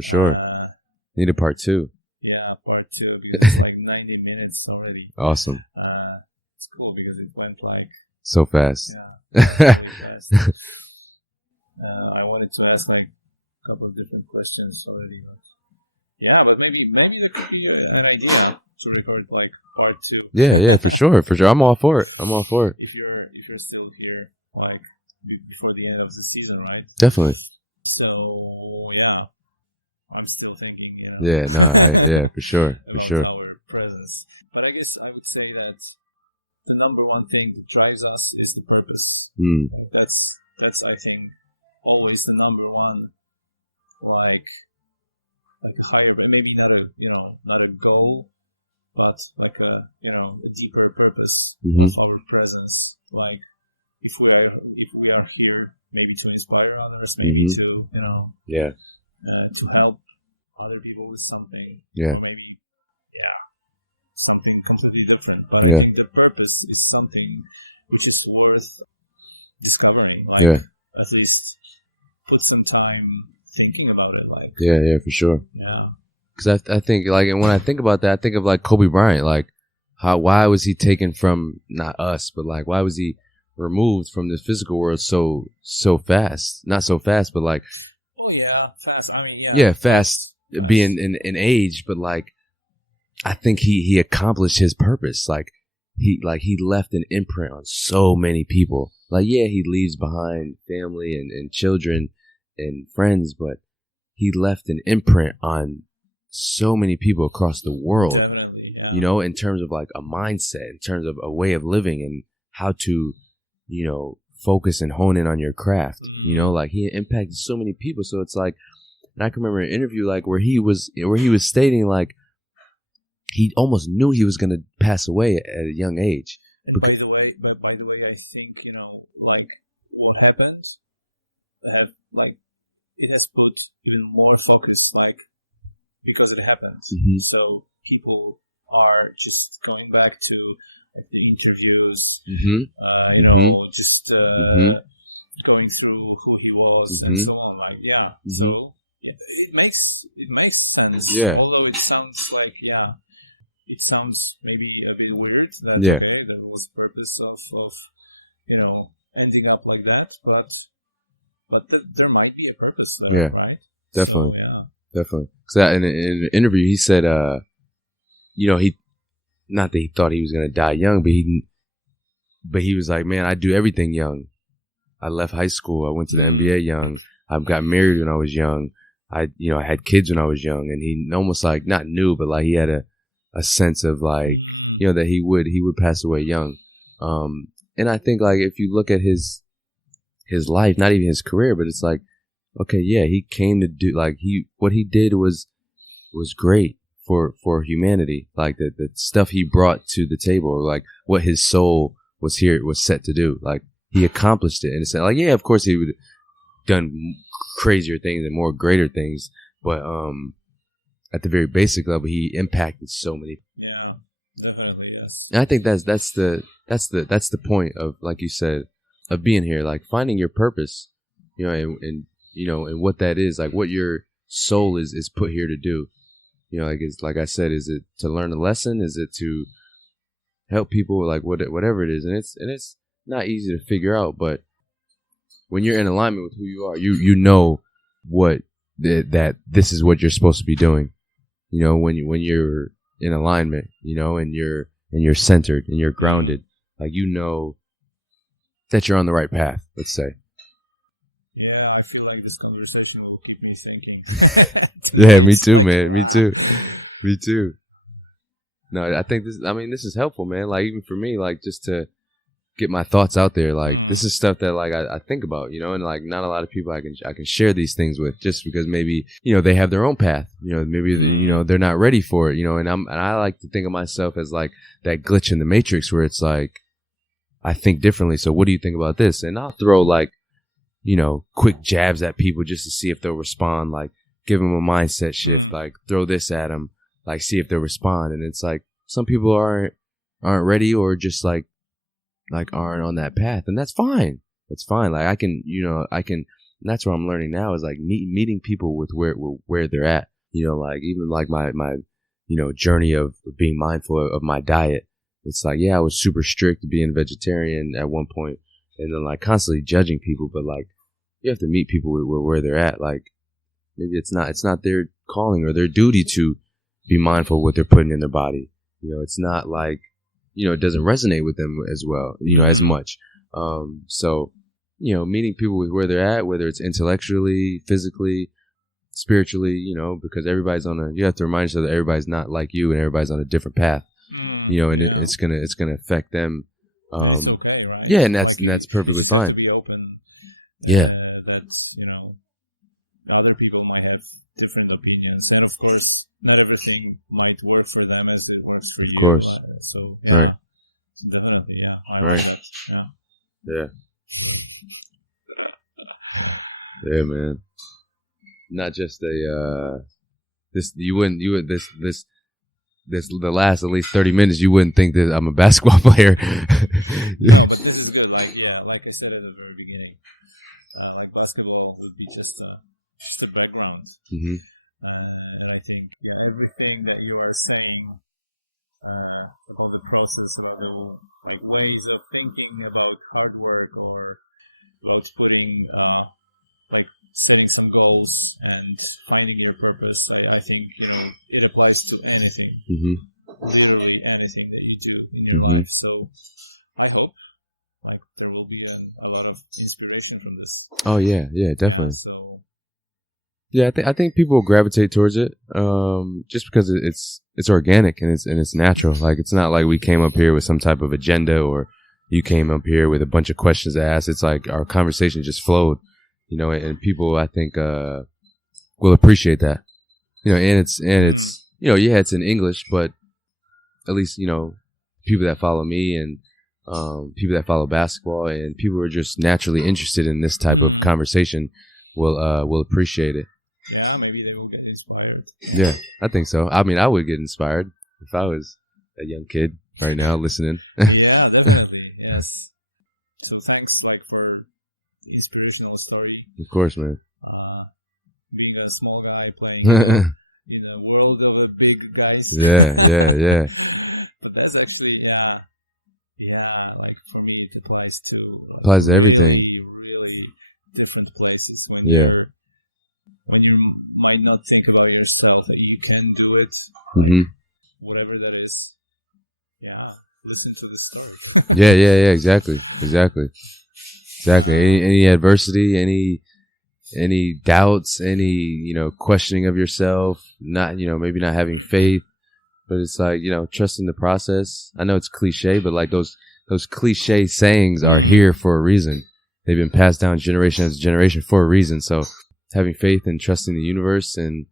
Need a part 2. Yeah, part 2, because it's like 90 minutes already. Awesome. It's cool because it went like so fast. Yeah. Really fast. I wanted to ask like a couple of different questions already, but maybe there could be an idea to record like part 2. Yeah, for sure. I'm all for it. If you're still here, like before the end of the season, right? Definitely. So I'm still thinking. For sure. Our presence, but I guess I would say that the number one thing that drives us is the purpose. That's I think always the number one, like a higher, but maybe not a goal, but like a deeper purpose of our presence. Like, if we are here maybe to inspire others, maybe to to help other people with something, or maybe something completely different. But I think the purpose is something which is worth discovering. Like, at least put some time thinking about it. Like, for sure. Yeah. Because I think, like, and when I think about that, I think of like Kobe Bryant. Like, why was he taken from not us, but like why was he removed from this physical world so fast? Not so fast, but like, fast. I mean, fast being in age, but like, I think he accomplished his purpose. Like he left an imprint on so many people. Like, he leaves behind family and children and friends, but he left an imprint on so many people across the world. Definitely, you know, in terms of like a mindset, in terms of a way of living and how to, you know, focus and hone in on your craft. You know, like he impacted so many people. So it's like, and I can remember an interview like where he was stating like he almost knew he was going to pass away at a young age. By the way, I think, you know, like what happened, it has put even more focus, like, because it happened. So people are just going back to like, the interviews, you know, just going through who he was and so on. Like, so it makes sense. Although it sounds like, it sounds maybe a bit weird that that was the purpose of you know, ending up like that, but there might be a purpose there, right? Definitely. So, definitely. Because in an interview, he said, you know, not that he thought he was going to die young, but he was like, man, I do everything young. I left high school. I went to the NBA young. I got married when I was young. I had kids when I was young, and he almost like not knew, but like he had a sense of like, you know, that he would pass away young. And I think like if you look at his life, not even his career, but it's like, okay, he came to do like what he did was great for humanity. Like the stuff he brought to the table, or like what his soul was set to do. Like he accomplished it, and it's like, of course he would have done crazier things and more greater things, but at the very basic level, he impacted so many. Yeah, definitely, yes. And I think that's the point of, like you said, of being here, like finding your purpose, you know, and you know, and what that is, like what your soul is put here to do. You know, like I said, is it to learn a lesson? Is it to help people? Like whatever it is, and it's not easy to figure out, but when you're in alignment with who you are, you know what that this is what you're supposed to be doing. You know, when you're in alignment, you know, and you're centered and you're grounded, like you know that you're on the right path. Let's say. Yeah, I feel like this conversation will keep me thinking. Yeah, me too, man. Me too. No, I think this is helpful, man. Like even for me, like just to get my thoughts out there. Like this is stuff that like I think about, you know, and like not a lot of people I can share these things with, just because maybe, you know, they have their own path, you know, maybe, you know, they're not ready for it, you know, and I like to think of myself as like that glitch in the matrix where it's like, I think differently. So what do you think about this? And I'll throw like, you know, quick jabs at people just to see if they'll respond, like give them a mindset shift, like throw this at them, like see if they'll respond. And it's like, some people aren't ready, or just like aren't on that path, and that's fine. It's fine. Like I can, and that's what I'm learning now is like meeting people with where they're at, you know, like even like my, you know, journey of being mindful of my diet. It's like, I was super strict being vegetarian at one point, and then like constantly judging people, but like you have to meet people where they're at. Like maybe it's not their calling or their duty to be mindful of what they're putting in their body. You know, it's not like, you know, it doesn't resonate with them as well, you know, as much. So, you know, meeting people with where they're at, whether it's intellectually, physically, spiritually, you know, because you have to remind yourself that everybody's not like you and everybody's on a different path, you know, and it's going to affect them. That's okay, right? Yeah. And that's perfectly fine. To be open, that, you know, other people might have different opinions, and of course, not everything might work for them as it works for you. Of course. So, right. Definitely, Right. Yeah. Yeah. Yeah, man. Not just the last at least 30 minutes you wouldn't think that I'm a basketball player. No, but this is good. Like I said at the very beginning, like basketball would be just a background. Mm-hmm. And I think everything that you are saying about the process, about the like ways of thinking about hard work or about putting like setting some goals and finding your purpose, I think it applies to anything, literally anything that you do in your life. So I hope like there will be a lot of inspiration from this. Oh yeah, definitely. So yeah, I think people will gravitate towards it, just because it's organic and it's natural. Like it's not like we came up here with some type of agenda or you came up here with a bunch of questions to ask. It's like our conversation just flowed. You know, and people, I think, will appreciate that. You know, and it's, you know, yeah, it's in English, but at least, you know, people that follow me and, people that follow basketball and people who are just naturally interested in this type of conversation will appreciate it. yeah, maybe they will get inspired. Yeah, I think so. I mean, I would get inspired if I was a young kid right now listening. Yeah, definitely. Yes. So thanks, like, for inspirational story. Of course, man. Being a small guy playing in a world of the big guys. Yeah. But that's actually, yeah. Like for me, it applies to Applies to everything. Really different places when you might not think about yourself that you can do it. Whatever that is. Yeah. Listen to the story. Yeah. Exactly. Any adversity, any doubts, any, you know, questioning of yourself, not, you know, maybe not having faith, but it's like, you know, trusting the process. I know it's cliche, but like those cliche sayings are here for a reason. They've been passed down generation after generation for a reason. So having faith and trusting the universe and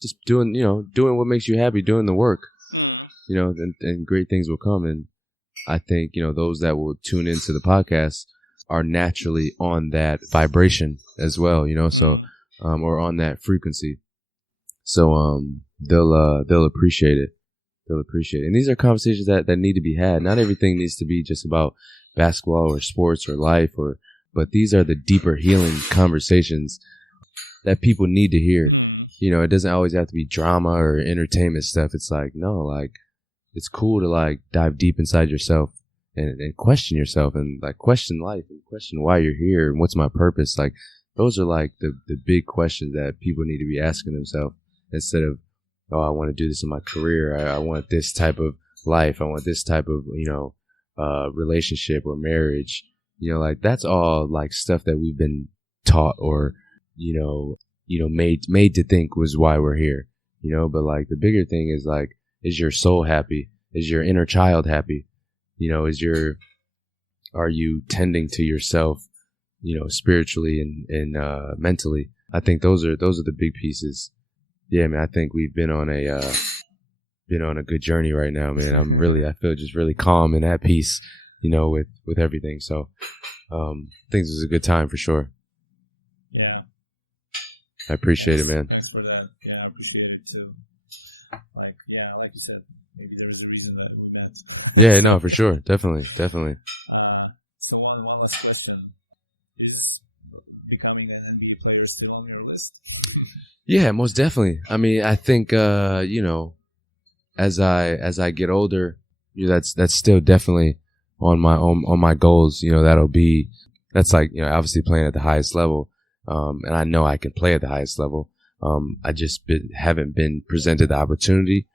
just doing what makes you happy, doing the work, you know, and great things will come. And I think, you know, those that will tune into the podcast are naturally on that vibration as well, you know, so, or on that frequency. So, they'll appreciate it. And these are conversations that need to be had. Not everything needs to be just about basketball or sports or life but these are the deeper healing conversations that people need to hear. You know, it doesn't always have to be drama or entertainment stuff. It's like, no, like, it's cool to like dive deep inside yourself and question yourself and like question life and question why you're here and what's my purpose. Like those are like the big questions that people need to be asking themselves instead of, oh, I want to do this in my career. I want this type of life. I want this type of, you know, relationship or marriage. You know, like that's all like stuff that we've been taught or, you know, made to think was why we're here, you know, but like the bigger thing is like, is your soul happy? Is your inner child happy? You know, are you tending to yourself, you know, spiritually and mentally? I think those are the big pieces. Yeah, man, I think we've been on a good journey right now, man. I feel just really calm and at peace, you know, with everything. So, I think this is a good time for sure. Yeah. I appreciate it, man. Thanks for that. Yeah, I appreciate it too. Like you said, maybe there's a reason that we met. Yeah, no, for sure. Definitely. So one last question. Is becoming an NBA player still on your list? Yeah, most definitely. I mean, I think, you know, as I get older, you know, that's still definitely on my goals. You know, that's like, you know, obviously playing at the highest level. And I know I can play at the highest level. I just haven't been presented the opportunity.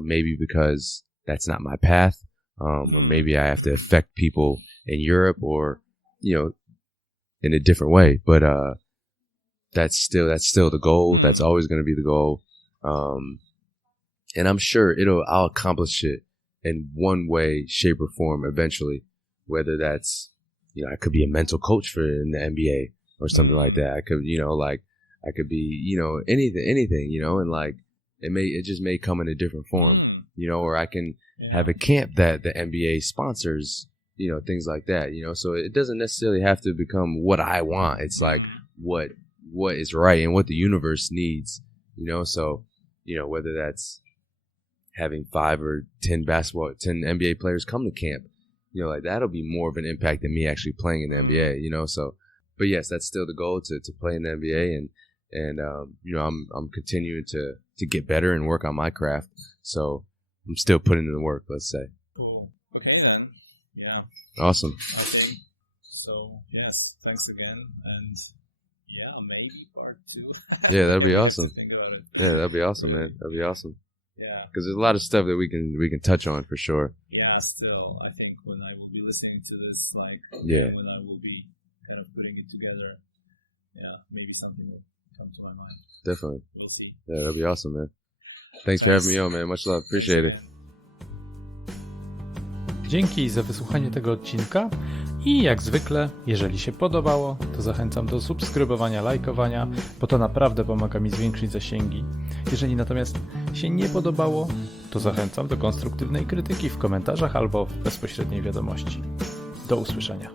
Maybe because that's not my path. Or maybe I have to affect people in Europe or, you know, in a different way. But, that's still the goal. That's always going to be the goal. And I'm sure I'll accomplish it in one way, shape or form eventually, whether that's, you know, I could be a mental coach in the NBA or something like that. I could, you know, like I could be, you know, anything, you know, and like it just may come in a different form, you know, or I can have a camp that the NBA sponsors, things like that, so it doesn't necessarily have to become what I want. It's like what is right and what the universe needs, so, whether that's having 5 or 10 NBA players come to camp, like that'll be more of an impact than me actually playing in the NBA, so, but yes, that's still the goal to play in the NBA, and I'm continuing to get better and work on my craft. So I'm still putting in the work, let's say. Cool. Okay then. Yeah. Awesome. So yes, thanks again, and yeah, maybe part 2. Yeah, that'd be awesome. Think about it. Yeah, that'd be awesome, man. That'd be awesome. Yeah. Because there's a lot of stuff that we can touch on for sure. Yeah. Still, I think when I will be listening to this, like, when I will be kind of putting it together, maybe something will come to my mind. Definitely. We'll see. Yeah, that'd be awesome, man. Thanks for having me on, man. Much love. Appreciate it. Dzięki za wysłuchanie tego odcinka i jak zwykle, jeżeli się podobało, to zachęcam do subskrybowania, lajkowania, bo to naprawdę pomaga mi zwiększyć zasięgi. Jeżeli natomiast się nie podobało, to zachęcam do konstruktywnej krytyki w komentarzach albo w bezpośredniej wiadomości. Do usłyszenia.